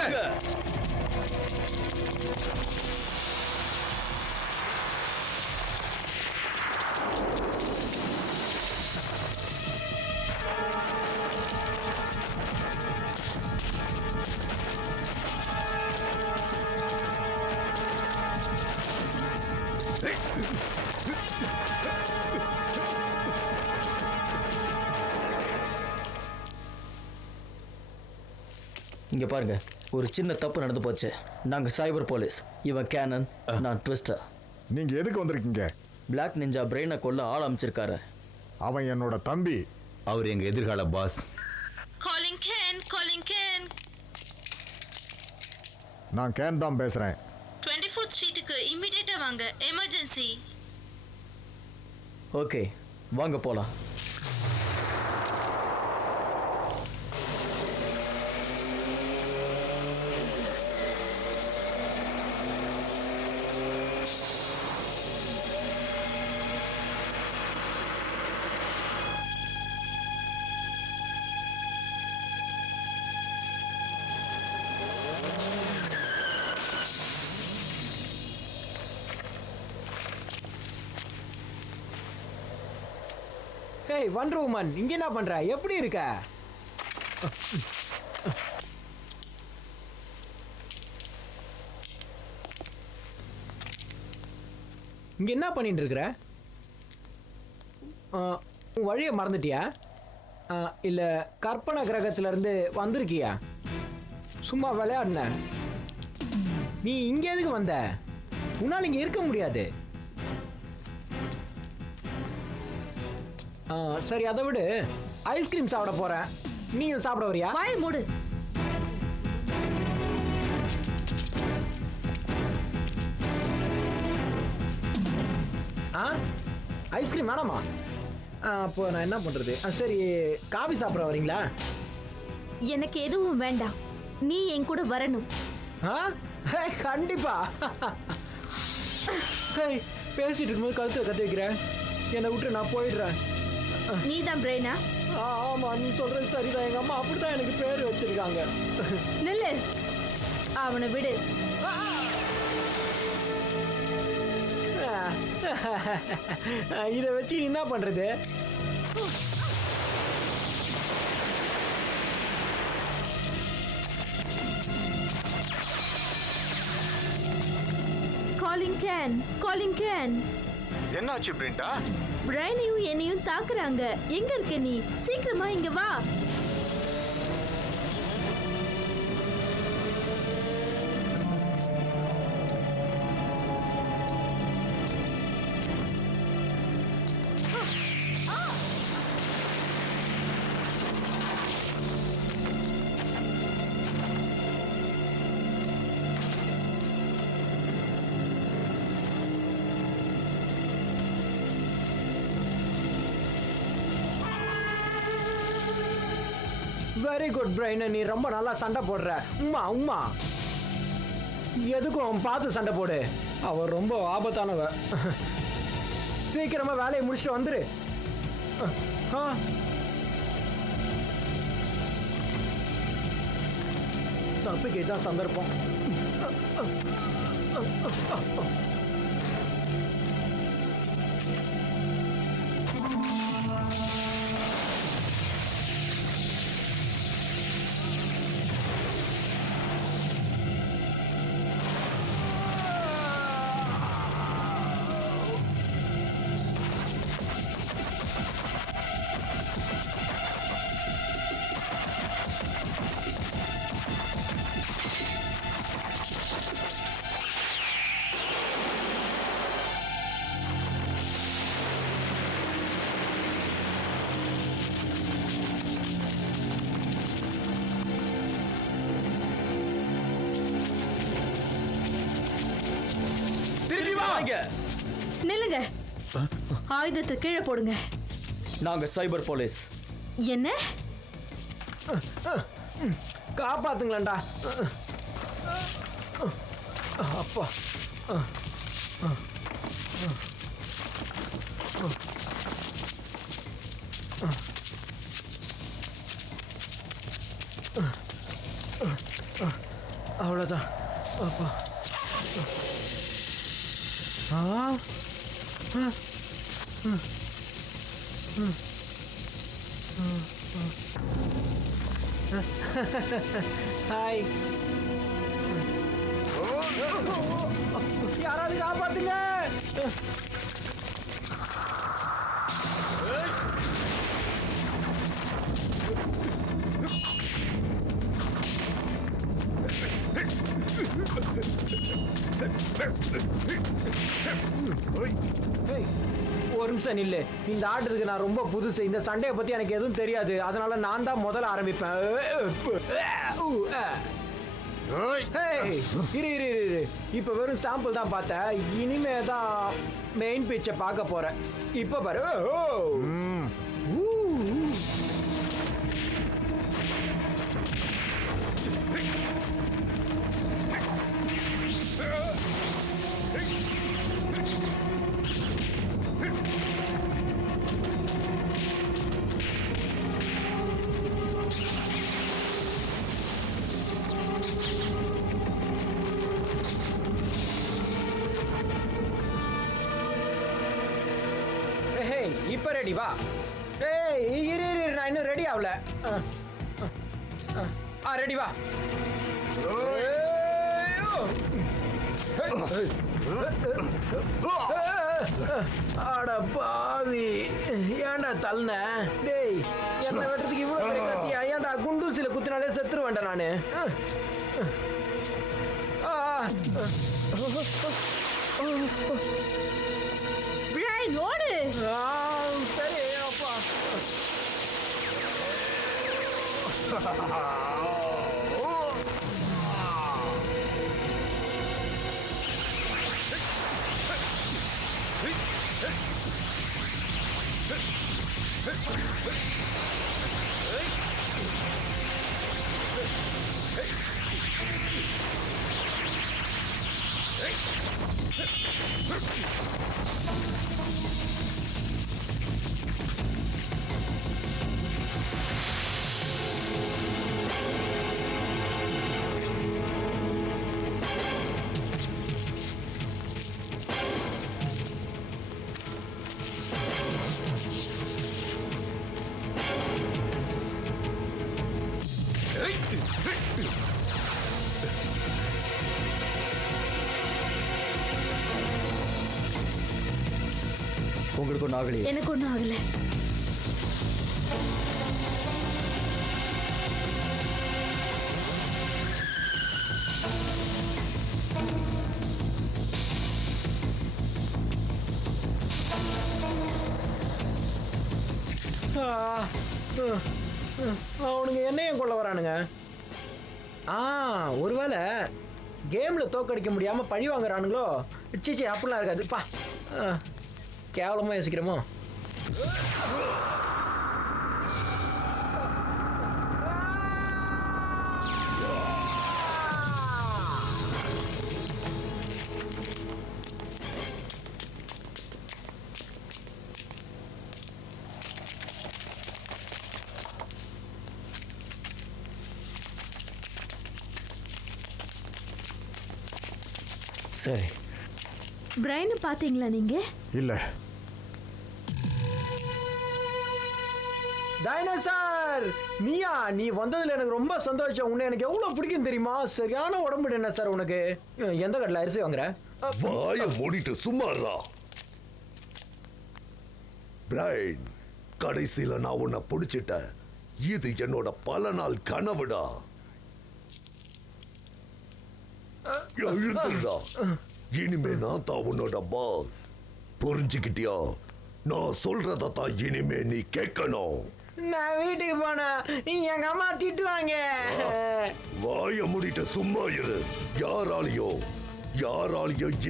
வாங்க. இங்க பாருங்க, ஒரு சின்ன தப்பு நடந்து போச்சு. நாங்க சைபர் போலீஸ். இவன் கேனன், நான் ட்விஸ்டர். நீங்க எதுக்கு வந்திருக்கீங்க? பிளாக் நிஞ்சா பிரெயினை கொல்ல ஆள் அமைச்சிருக்காரு. அவன் என்னோட தம்பி. அவர் எங்க எதிர்கால பாஸ். Calling can. நான் கேன் தான் பேசுறேன். 24th ஸ்ட்ரீட்டுக்கு இமிடியேட்டா வாங்க, எமர்ஜென்சி. ஓகே, வாங்க போலாம். ஹேய் வண்டர் உமன், இங்க என்ன பண்ற? எப்படி இருக்க? இங்க என்ன பண்ணிட்டு இருக்கிற? உன் வழியை மறந்துட்டியா? இல்ல கற்பனை கிரகத்துல இருந்து வந்திருக்கியா? சும்மா விளையாடுன. நீ இங்க எதுக்கு வந்த? உன்னால இங்க இருக்க முடியாது. சரி, அதை விடு. ஐஸ்கிரீம் சாப்பிட போறேன், நீயும் சாப்பிட வரியா? வாய் மூடு. ஐஸ்கிரீம் வேணாமா? அப்போ நான் என்ன பண்றது? சரி, காபி சாப்பிட வரீங்களா? எனக்கு எதுவும் வேண்டாம், நீ என் கூட வரணும். கண்டிப்பா. பேசிட்டு இருக்கும்போது கழுத்தை கத்தி வைக்கிறேன். என்னை விட்டு நான் போயிடுறேன். நீ தான் பிரெயினா? ஆமா, நீ சொல்றது சரிதான். எங்க அம்மா அப்படிதான் எனக்கு பேர் வச்சிருக்காங்க. நில்லு, அவனை விடு. இதை வச்சு நீ என்ன பண்றது? Calling can. என்னாச்சு பிரிண்டா? பிரைனையும் என்னையும் தாக்குறாங்க. எங்க இருக்க நீ? சீக்கிரமா இங்க வா. வெரி குட் பிரைன், நீ ரொம்ப நல்லா சண்டை போடுற. உம்மா எதுக்கும் பார்த்து சண்டை போடு. அவ ரொம்ப ஆபத்தானவ. சீக்கிரமா வேலையை முடிச்சுட்டு வந்துரு. தப்பிக்கை தான் சந்தர்ப்பம். நில்லுங்க, ஆயுதத்தை கீழே போடுங்க. நாங்க சைபர் போலீஸ். என்ன? காப்பாத்துங்களேன்டா. அப்பா, அவ்வளோதான். அப்பா. ஆ ஆ. ம். ம். ஹாய். யாராவது காப்பாத்துங்க. ஏய், ஒரு நிமிஷம் நில்லு. இந்த ஆட்டத்துக்கு நான் ரொம்ப புதுசு. இந்த சண்டையை பத்தி எனக்கு எதுவும் தெரியாது. அதனால நான் தான் முதல்ல ஆரம்பிப்பேன். இரு இரு இரு. இப்ப வெறும் சாம்பிள் தான் பார்த்தேன். இனிமே தான் மெயின் பிச்சை பார்க்க போறேன். இப்ப பாரு. இப்ப ரெடி வா. ஏய் இரு இரு, நான் இன்னும் ரெடி ஆகல. ரெடி வா. அட பாவி, ஏன்டா தள்ளின? டேய், என்ன வெட்டுறதுக்கு இவ்வளவு பெரிய கத்தியா? ஏன்டா குண்டூசில குத்தினாலே செத்துரு வேண்டாம் நானு. ஓடு. சரி அப்பா. உங்களுக்கு ஒன்றும் ஆகலையே? எனக்கு ஒன்றும் ஆகல. அவனுங்க என்னையும் கொள்ள வரானுங்க. ஒருவேளை கேம்ல தோக்கடிக்க முடியாம பழி வாங்குறானுங்களோ? சீச்சி, அப்படிலாம் இருக்காதுப்பா. கேவலமா யோசிக்கிறோமோ? சரி. பிரைன் பாத்தீங்களா நீங்க? இல்ல. டைனோசார், நீயா? நீ வந்ததுல எனக்கு ரொம்ப சந்தோஷம். உன்னை எனக்கு எவ்வளவு பிடிக்கும் தெரியுமா? சரியான உடம்பு என்ன சார் உனக்கு. எந்த கடையில் அரிசி வாங்குற? வாய மூடிட்டு சும்மாறா. பிரைன், கடைசியில நான் உன்னை பிடிச்சிட்டேன். இது என்னோட பல நாள் கனவுடா. எழுந்துடா. இனிமே நான் தான் உன்னோட பாஸ். புரிஞ்சுக்கிட்டியா? நான் சொல்றதான் இனிமே நீ கேட்கணும். நான் வீட்டுக்கு போனா எங்க அம்மா திட்டுவாங்க. வாய மூடிட்டு சும்மா இரு. யாராலையும்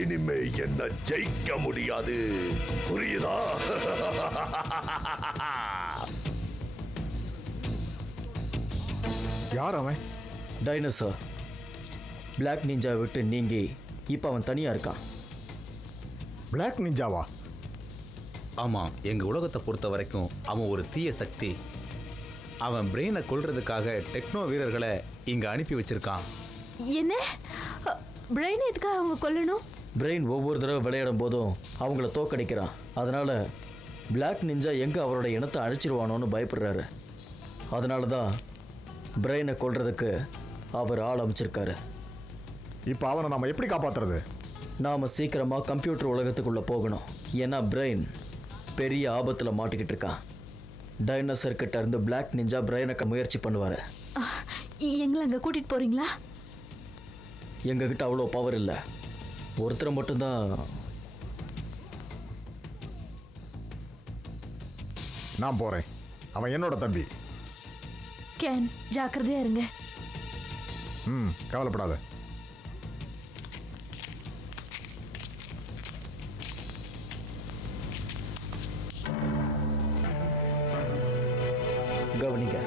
இனிமே என்ன ஜெயிக்க முடியாது. புரியுதா? யார் அவன்? டைனோசர். பிளாக் நிஞ்சா விட்டு நீங்கி இப்போ அவன் தனியாக இருக்கான். பிளாக் நிஞ்சாவா? ஆமாம், எங்கள் உலகத்தை பொறுத்த வரைக்கும் அவன் ஒரு தீய சக்தி. அவன் பிரெயினை கொல்றதுக்காக டெக்னோ வீரர்களை இங்கே அனுப்பி வச்சிருக்கான். என்ன பிரெயின் எதுக்காக அவங்க கொல்லணும்? பிரெயின் ஒவ்வொரு தடவை விளையாடும் போதும் அவங்கள தோக்கடிக்கிறான். அதனால பிளாக் நிஞ்சா எங்கே அவரோட இனத்தை அழிச்சிருவானோன்னு பயப்படுறாரு. அதனால தான் பிரெயினை கொல்றதுக்கு அவர் ஆள் அமைச்சிருக்காரு. இப்போ அவனை நாம எப்படி காப்பாத்துறது? நாம் சீக்கிரமாக கம்ப்யூட்டர் உலகத்துக்குள்ளே போகணும். ஏன்னா பிரெயின் பெரிய ஆபத்தில் மாட்டிக்கிட்டு இருக்கான். டைனோசர் கிட்ட இருந்து பிளாக் நிஞ்சா பிரெயினை முயற்சி பண்ணுவார். எங்களை அங்கே கூட்டிகிட்டு போகிறீங்களா? எங்ககிட்ட அவ்வளோ பவர் இல்லை. ஒருத்தரை மட்டும்தான். நான் போறேன். அவன் என்னோட தம்பி. கேன், ஜாக்கிரதையா இருங்க. கவலைப்படாத. கவனிங்க.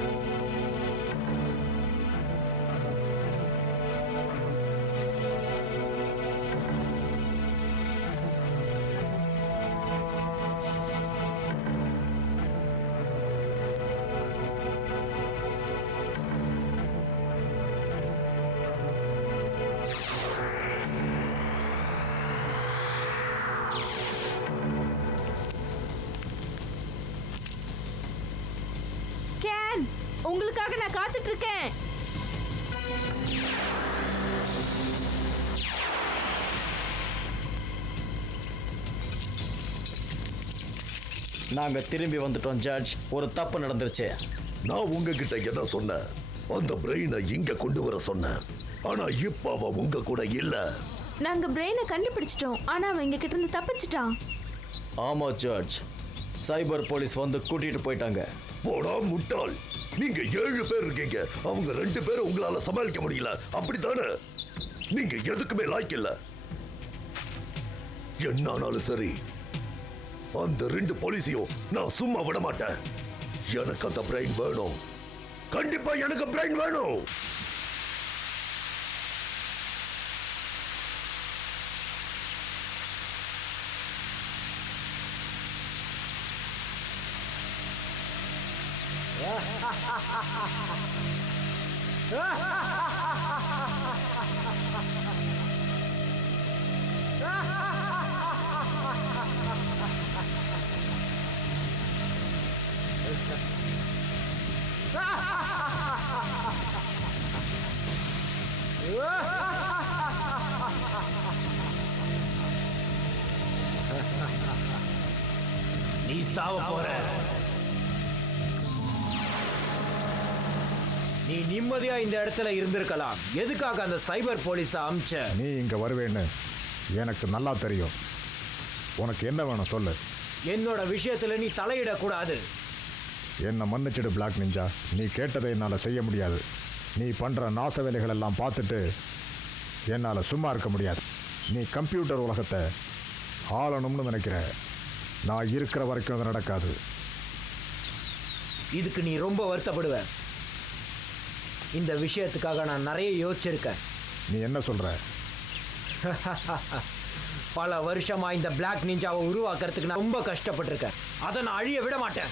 கேன், உங்களுக்காக நான் காத்துட்டு இருக்கேன். நாங்கள் திரும்பி வந்துட்டோம் ஜட்ஜ். ஒரு தப்பு நடந்துருச்சு. நான் உங்ககிட்ட என்ன சொன்னேன்? அந்த பிரெயினை இங்க கொண்டு வர சொன்னேன். ஆனா இப்ப அவன் உங்க கூட இல்ல. நாங்க பிரெயினை கண்டுபிடிச்சிட்டோம், ஆனா அவன் எங்க கிட்ட இருந்து தப்பிச்சிட்டான். ஆமா ஜட்ஜ், சைபர் போலீஸ் வந்து கூட்டிட்டு போயிட்டாங்க. போடா முட்டாள், நீங்க 7 பேர் இருக்கீங்க. அவங்க 2 பேரும் உங்களால சமாளிக்க முடியல, அப்படித்தானே? நீங்க எதுக்குமே லாய்க்கு இல்ல. என்னானாலும் சரி, அந்த 2 போலீஸையும் நான் சும்மா விட மாட்டேன். எனக்கு அந்த பிரெயின் வேணும். கண்டிப்பா எனக்கு பிரெயின் வேணும். நீ சாவ போற. நீ நிம்மதியா இந்த இடத்துல இருந்திருக்கலாம். எதுக்காக அந்த சைபர் போலீஸை அமிச்ச? நீ இங்க வருவேன்னு எனக்கு நல்லா தெரியும். உனக்கு என்ன வேணும் சொல்லு. என்னோட விஷயத்துல நீ தலையிடக்கூடாது. என்னை மன்னிச்சிடு பிளாக் நிஞ்சா. நீ கேட்டதை என்னால் செய்ய முடியாது. நீ பண்ணுற நாச வேலைகள் எல்லாம் பார்த்துட்டு என்னால் சும்மா இருக்க முடியாது. நீ கம்ப்யூட்டர் உலகத்தை ஆளணும்னு நினைக்கிற. நான் இருக்கிற வரைக்கும் அது நடக்காது. இதுக்கு நீ ரொம்ப வருத்தப்படுவ. இந்த விஷயத்துக்காக நான் நிறைய யோசிச்சிருக்கேன். நீ என்ன சொல்ற? பல வருஷமா இந்த பிளாக் நிஞ்சாவை உருவாக்குறதுக்கு நான் ரொம்ப கஷ்டப்பட்டிருக்கேன். அதை நான் அழிய விட மாட்டேன்.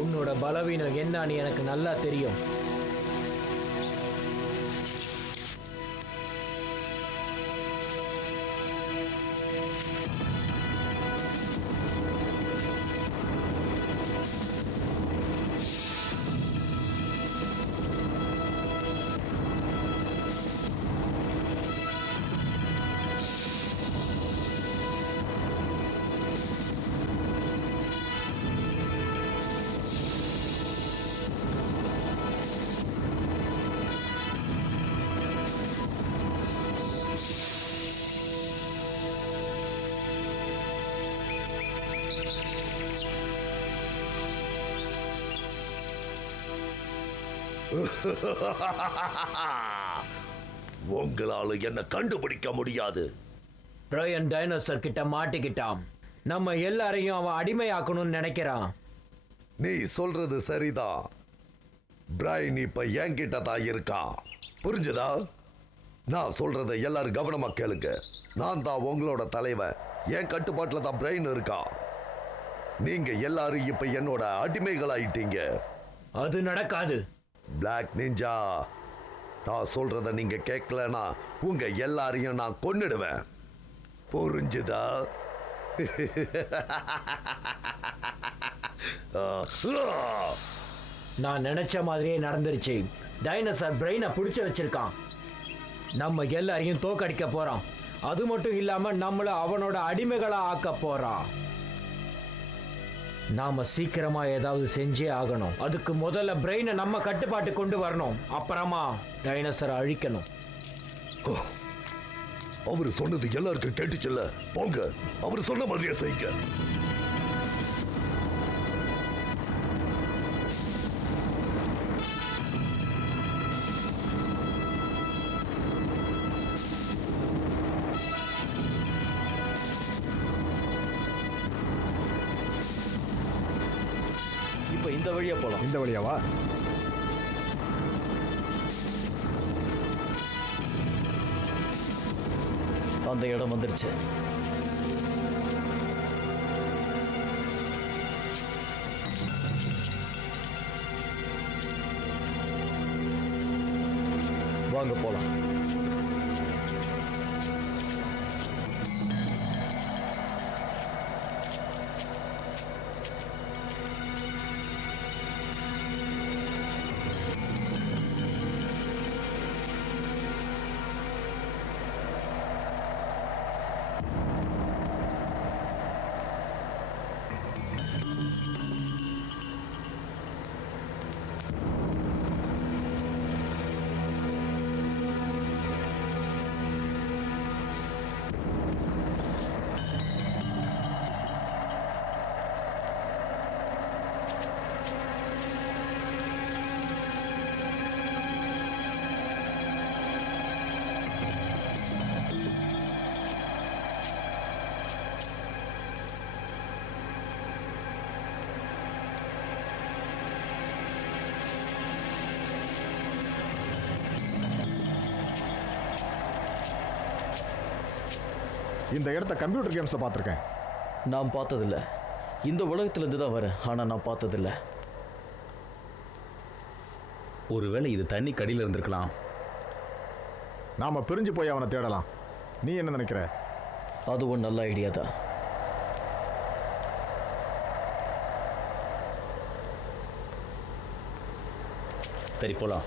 உன்னோட பலவீனம் என்னன்னு எனக்கு நல்லா தெரியும். உங்களால என்ன கண்டுபிடிக்க முடியாது. பிரையன் டைனோசர் கிட்ட மாட்டிக்கிட்டான். நம்ம எல்லாரையும் அவன் அடிமையாக்கணும்னு நினைக்கிறான். நீ சொல்றது சரிதான். பிரைன் இப்ப என்கிட்ட தான் இருக்கா. புரிஞ்சுதா? நான் சொல்றதை எல்லாரும் கவனமா கேளுங்க. நான் தான் உங்களோட தலைவன். என் கட்டுப்பாட்டுல தான் பிரைன் இருக்கா. நீங்க எல்லாரும் இப்ப என்னோட அடிமைகளாயிட்டீங்க. அது நடக்காது. பிளாக் நிஞ்சா, நான் சொல்றத நீங்க கேட்கலனா உங்க எல்லாரையும் நான் கொன்னுடுவேன். புரிஞ்சுதா? நான் நினைச்ச மாதிரியே நடந்துருச்சு. டைனோசர் பிரெயினை பிடிச்சு வச்சிருக்கான். நம்ம எல்லாரையும் தோக்கடிக்க போறான். அது மட்டும் இல்லாம நம்மள அவனோட அடிமைகளா ஆக்க போறான். நாம சீக்கிரமா ஏதாவது செஞ்சே ஆகணும். அதுக்கு முதல்ல பிரெயினை நம்ம கட்டுப்பாட்டு கொண்டு வரணும். அப்புறமா டைனோசரை அழிக்கணும். அவரு சொன்னது எல்லாருக்கும் கேட்டுச்சுல்ல? போங்க, அவரு சொன்ன மாதிரியே செய்யுங்க. இப்போ இந்த வழியா போலாம். இந்த வழியாவா? அந்த இடம் வந்துருச்சு. வாங்க போலாம். இந்த இடத்த கம்ப்யூட்டர் கேம்ஸ்ல பார்த்துருக்கேன். நான் பார்த்ததில்ல. இந்த உலகத்திலிருந்து தான் வரேன், ஆனால் நான் பார்த்ததில்ல. ஒருவேளை இது தண்ணி கடியில் இருந்திருக்கலாம். நாம பிரிஞ்சு போய் அவனை தேடலாம். நீ என்ன நினைக்கிற? அதுவும் நல்ல ஐடியா தான். சரி, போலாம்.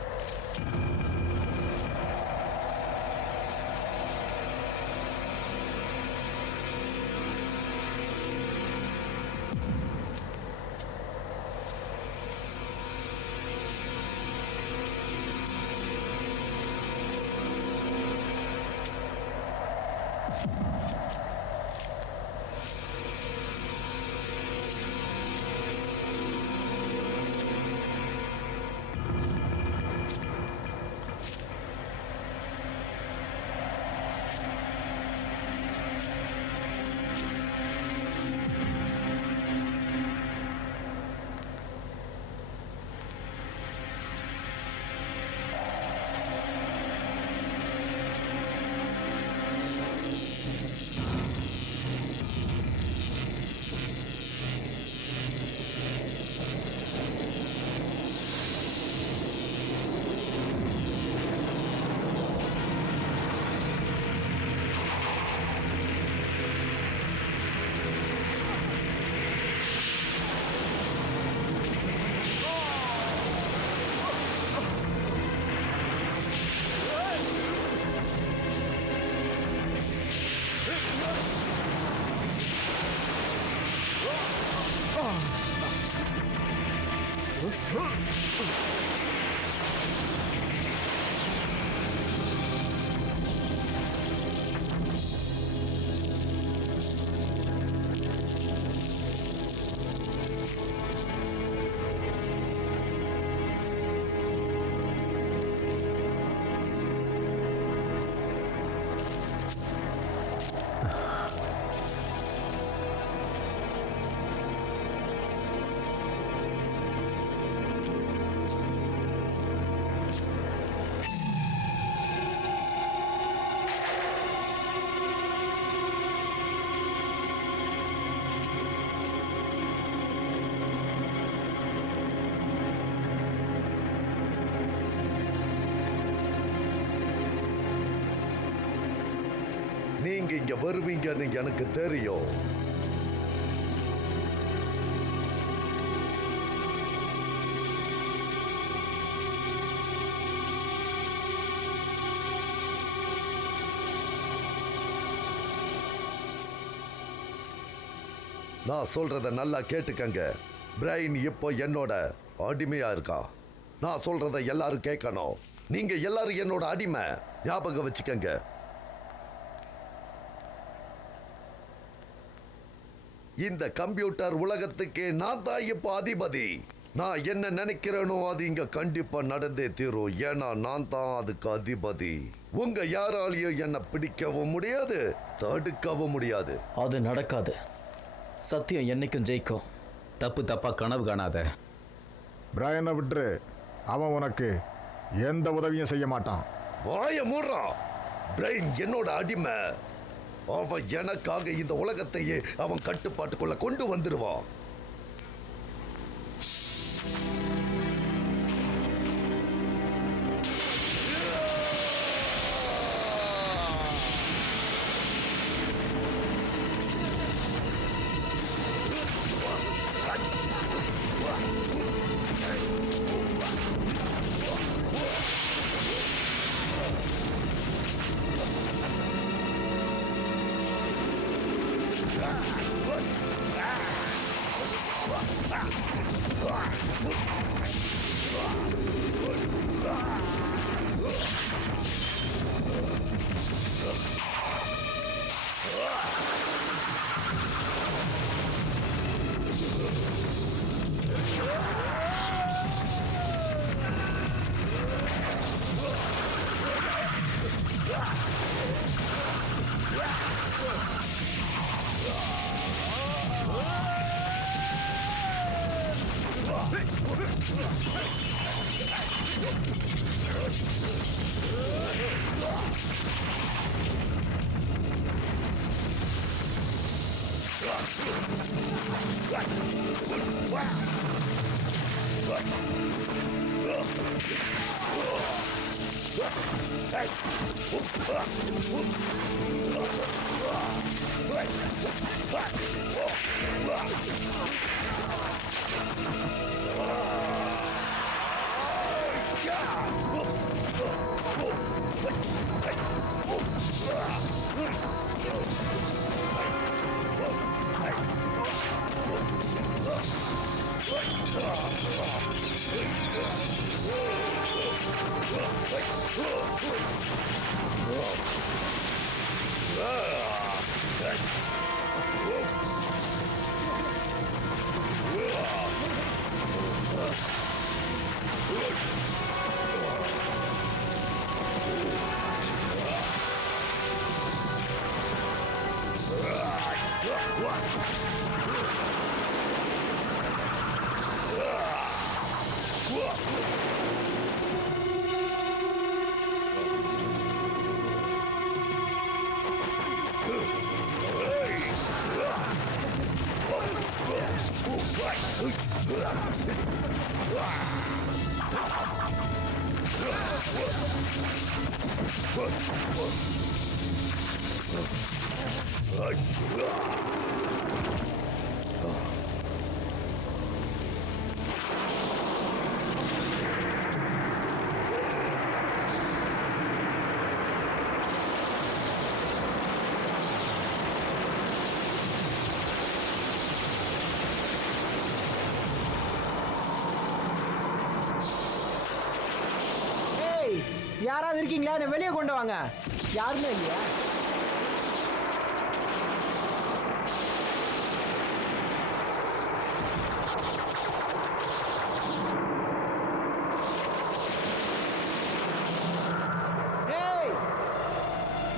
நீங்க இங்க வருவீங்கன்னு எனக்கு தெரியும். நான் சொல்றத நல்லா கேட்டுக்கங்க. பிரைன் இப்போ என்னோட அடிமையா இருக்கா. நான் சொல்றத எல்லாரும் கேட்கணும். நீங்க எல்லாரும் என்னோட அடிமை, ஞாபகம் வச்சுக்கங்க. இந்த கம்ப்யூட்டர் உலகத்துக்கு நான் தான் இப்போ அதிபதி. நான் என்ன நினைக்கிறேனோ அது இங்க கண்டிப்பா நடந்தே தீரும். ஏன்னா நான் தான் அதுக்கு அதிபதி. உங்க யாராலையும் என்ன பிடிக்கவும் முடியாது, தடுக்கவும் முடியாது. அது நடக்காது. சத்தியம் என்னைக்கும் ஜெயிக்கும். தப்பு தப்பா கனவு காணாத. பிரையனை விட்டுரு. அவன் உனக்கு எந்த உதவியும் செய்ய மாட்டான். வாய மூடுறா. பிரைன் என்னோட அடிமை. அவன் எனக்காக இந்த உலகத்தையே அவன் கட்டுப்பாட்டுக்குள்ள கொண்டு வந்துருவான். யாராவது இருக்கீங்களா? என்ன வெளியே கொண்டு வாங்க. யாருமே இல்லையா?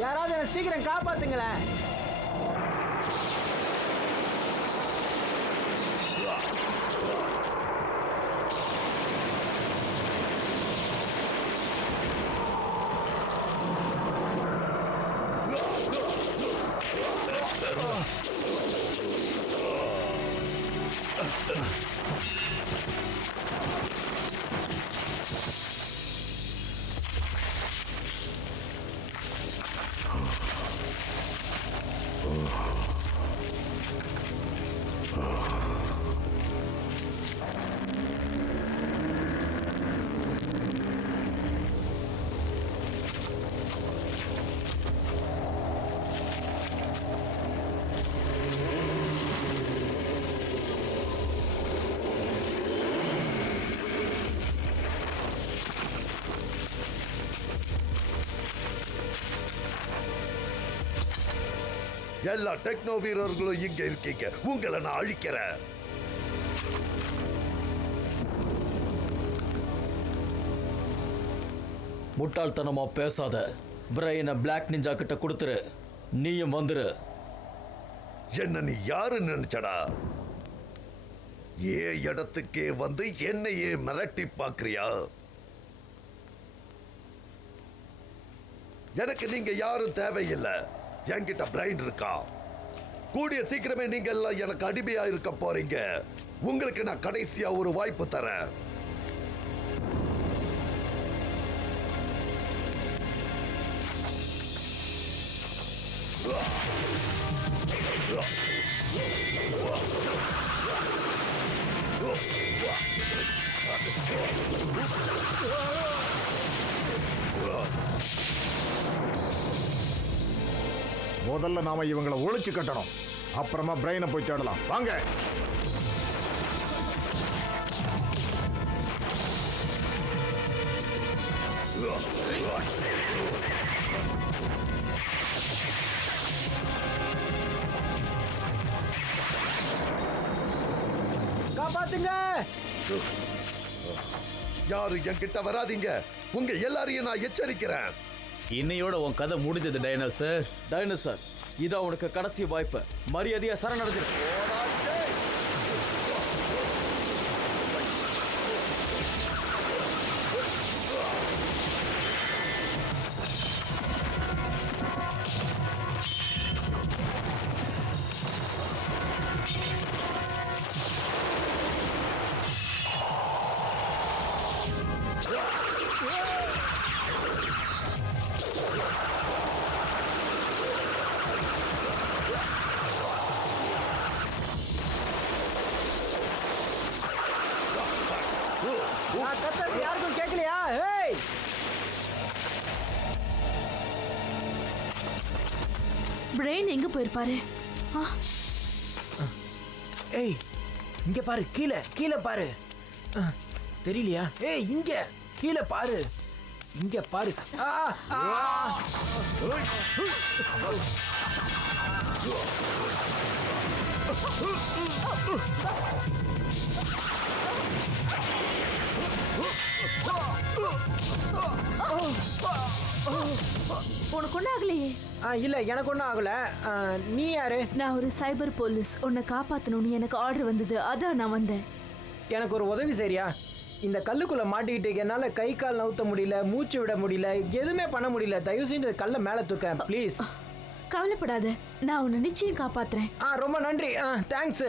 யாராவது என்ன சீக்கிரம் காப்பாத்துங்களேன். எல்லா டெக்னோ வீரர்களும் இங்க இருக்கீங்க. உங்களை நான் அழிக்கிறேன். முட்டாள்தனமா பேசாத. பிரைனை பிளாக் நிஞ்சா கிட்ட கொடுத்துரு. நீயும் வந்துரு. என்ன நீ யாரு நினைச்சடா? இடத்துக்கே வந்து என்னையே மிரட்டி பாக்குறியா? எனக்கு நீங்க யாரும் தேவையில்லை. என்கிட்ட பிரைன் இருக்கா. கூடிய சீக்கிரமே நீங்க எல்லாம் எனக்கு அடிமையா இருக்க போறீங்க. உங்களுக்கு நான் கடைசியா ஒரு வாய்ப்பு தரேன். முதல்ல நாம இவங்களை ஒழிச்சு கட்டணும். அப்புறமா பிரெயினை போய் தேடலாம். வாங்க. காப்பாத்துங்க. யாரும் என்கிட்ட வராதீங்க. உங்க எல்லாரையும் நான் எச்சரிக்கிறேன். இன்னையோட உன் கதை முடிஞ்சது டைனோசர். டைனோசர், இதான் உனக்கு கடைசி வாய்ப்பு. மரியாதையா சரணடைஞ்சிரு. யாருக்கும் கேட்கலையா? ஏய், பிரெயின் எங்க போயிருப்பாரு? ஏய், இங்க பாரு. கீழே கீழே பாரு. தெரியலையா? ஏய், இங்க கீழே பாரு. இங்க பாரு. உனக்கு ஒன்றும் ஆகலையே? இல்ல, எனக்கு ஒன்றும் ஆகல. நீ யாரு? நான் ஒரு சைபர் போலீஸ். உன்னை காப்பாற்றணும்னு எனக்கு ஆர்டர் வந்தது, அதான் நான் வந்தேன். எனக்கு ஒரு உதவி சரியா? இந்த கல்லுக்குள்ள மாட்டிக்கிட்டு என்னால கை கால் நவுத்த முடியல, மூச்சு விட முடியல, எதுவுமே பண்ண முடியல. தயவு செஞ்சு இந்த கல்லை மேல தூக்க ப்ளீஸ். கவலைப்படாத, நான் உன்னை நிச்சயம் காப்பாத்துறேன். ரொம்ப நன்றி. தேங்க்ஸ்.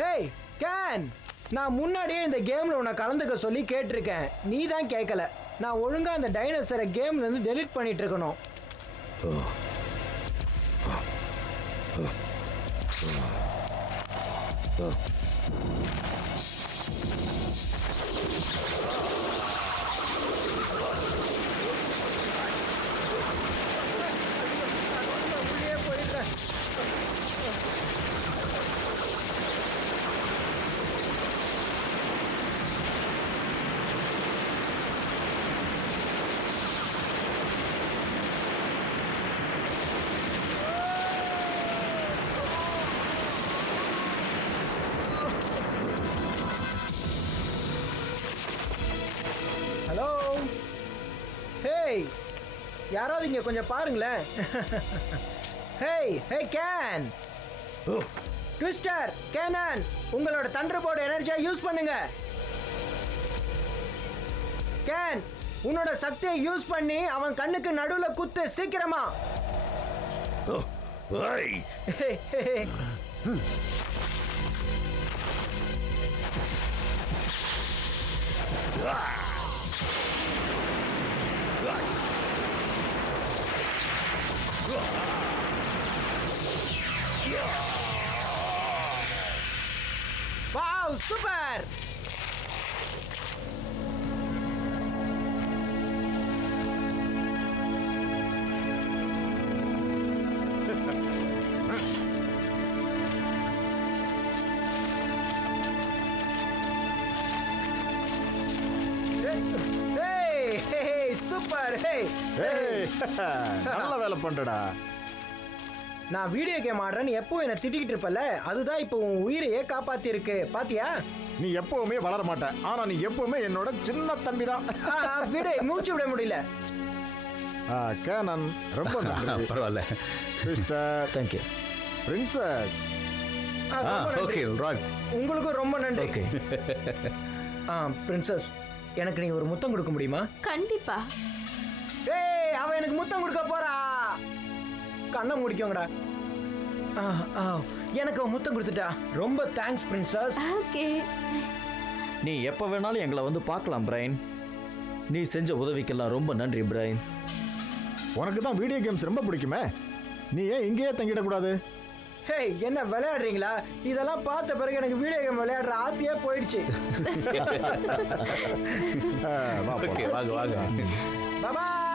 ஹேய் கேன், நான் முன்னாடியே இந்த கேம்ல உன்னை கலந்துக்க சொல்லி கேட்டிருக்கேன். நீ தான் கேட்கல. நான் ஒழுங்கா அந்த டைனோசரை கேம்ல இருந்து டெலீட் பண்ணிட்டு இருக்கணும். ஹலோ, ஹேய், யாராவது இங்க கொஞ்சம் பாருங்களேன். Hey hey Ken, Twister, Cannon, உங்களோட தண்டர் போர்டு எனர்ஜியை யூஸ் பண்ணுங்க. கேன், உன்னோட சக்தியை யூஸ் பண்ணி அவன் கண்ணுக்கு நடுவுல குத்து சீக்கிரமா. Wow super. சூப்பர். ஏய், நல்ல வேலை பண்றடா. நான் வீடியோ கேம் ஆடுறேன்னு எப்போ என்ன திட்டிக்கிட்டு இருப்பல, அதுதான் இப்போ உன் உயிரையே காப்பாத்தி இருக்கு பாத்தியா? நீ எப்பவுமே வளர மாட்ட, ஆனா நீ எப்பவுமே என்னோட சின்ன தம்பி தான். விடு, மூச்சு விட முடியல. கேனன், ரொம்ப நன்றி. பரவாயில்ல. Sister, thank you. பிரின்சஸ், ஓகே ராட். உங்களுக்கும் ரொம்ப நன்றி. ஓகே. பிரின்சஸ், எனக்கு நீங்க ஒரு முத்தம் கொடுக்க முடியுமா? கண்டிப்பா. ஏய், அவ எனக்கு முத்தம் கொடுக்க போறா. கண்ணை முடிக்கோங்கடா. எனக்கு அவன் முத்தம் கொடுத்துட்டா. ரொம்ப தேங்க்ஸ் பிரின்சஸ். ஓகே. நீ எப்போ வேணாலும் எங்களை வந்து பார்க்கலாம் பிரைன். நீ செஞ்ச உதவிக்கெல்லாம் ரொம்ப நன்றி பிரைன். உனக்கு தான் வீடியோ கேம்ஸ் ரொம்ப பிடிக்குமே, நீ ஏன் இங்கேயே தங்கிடக்கூடாது? ஹேய், என்ன விளையாடுறீங்களா? இதெல்லாம் பார்த்த பிறகு எனக்கு வீடியோ கேம் விளையாடுற ஆசையே போயிடுச்சு. வா, போலாம். ஓகே வாங்க வாங்க. பாய்.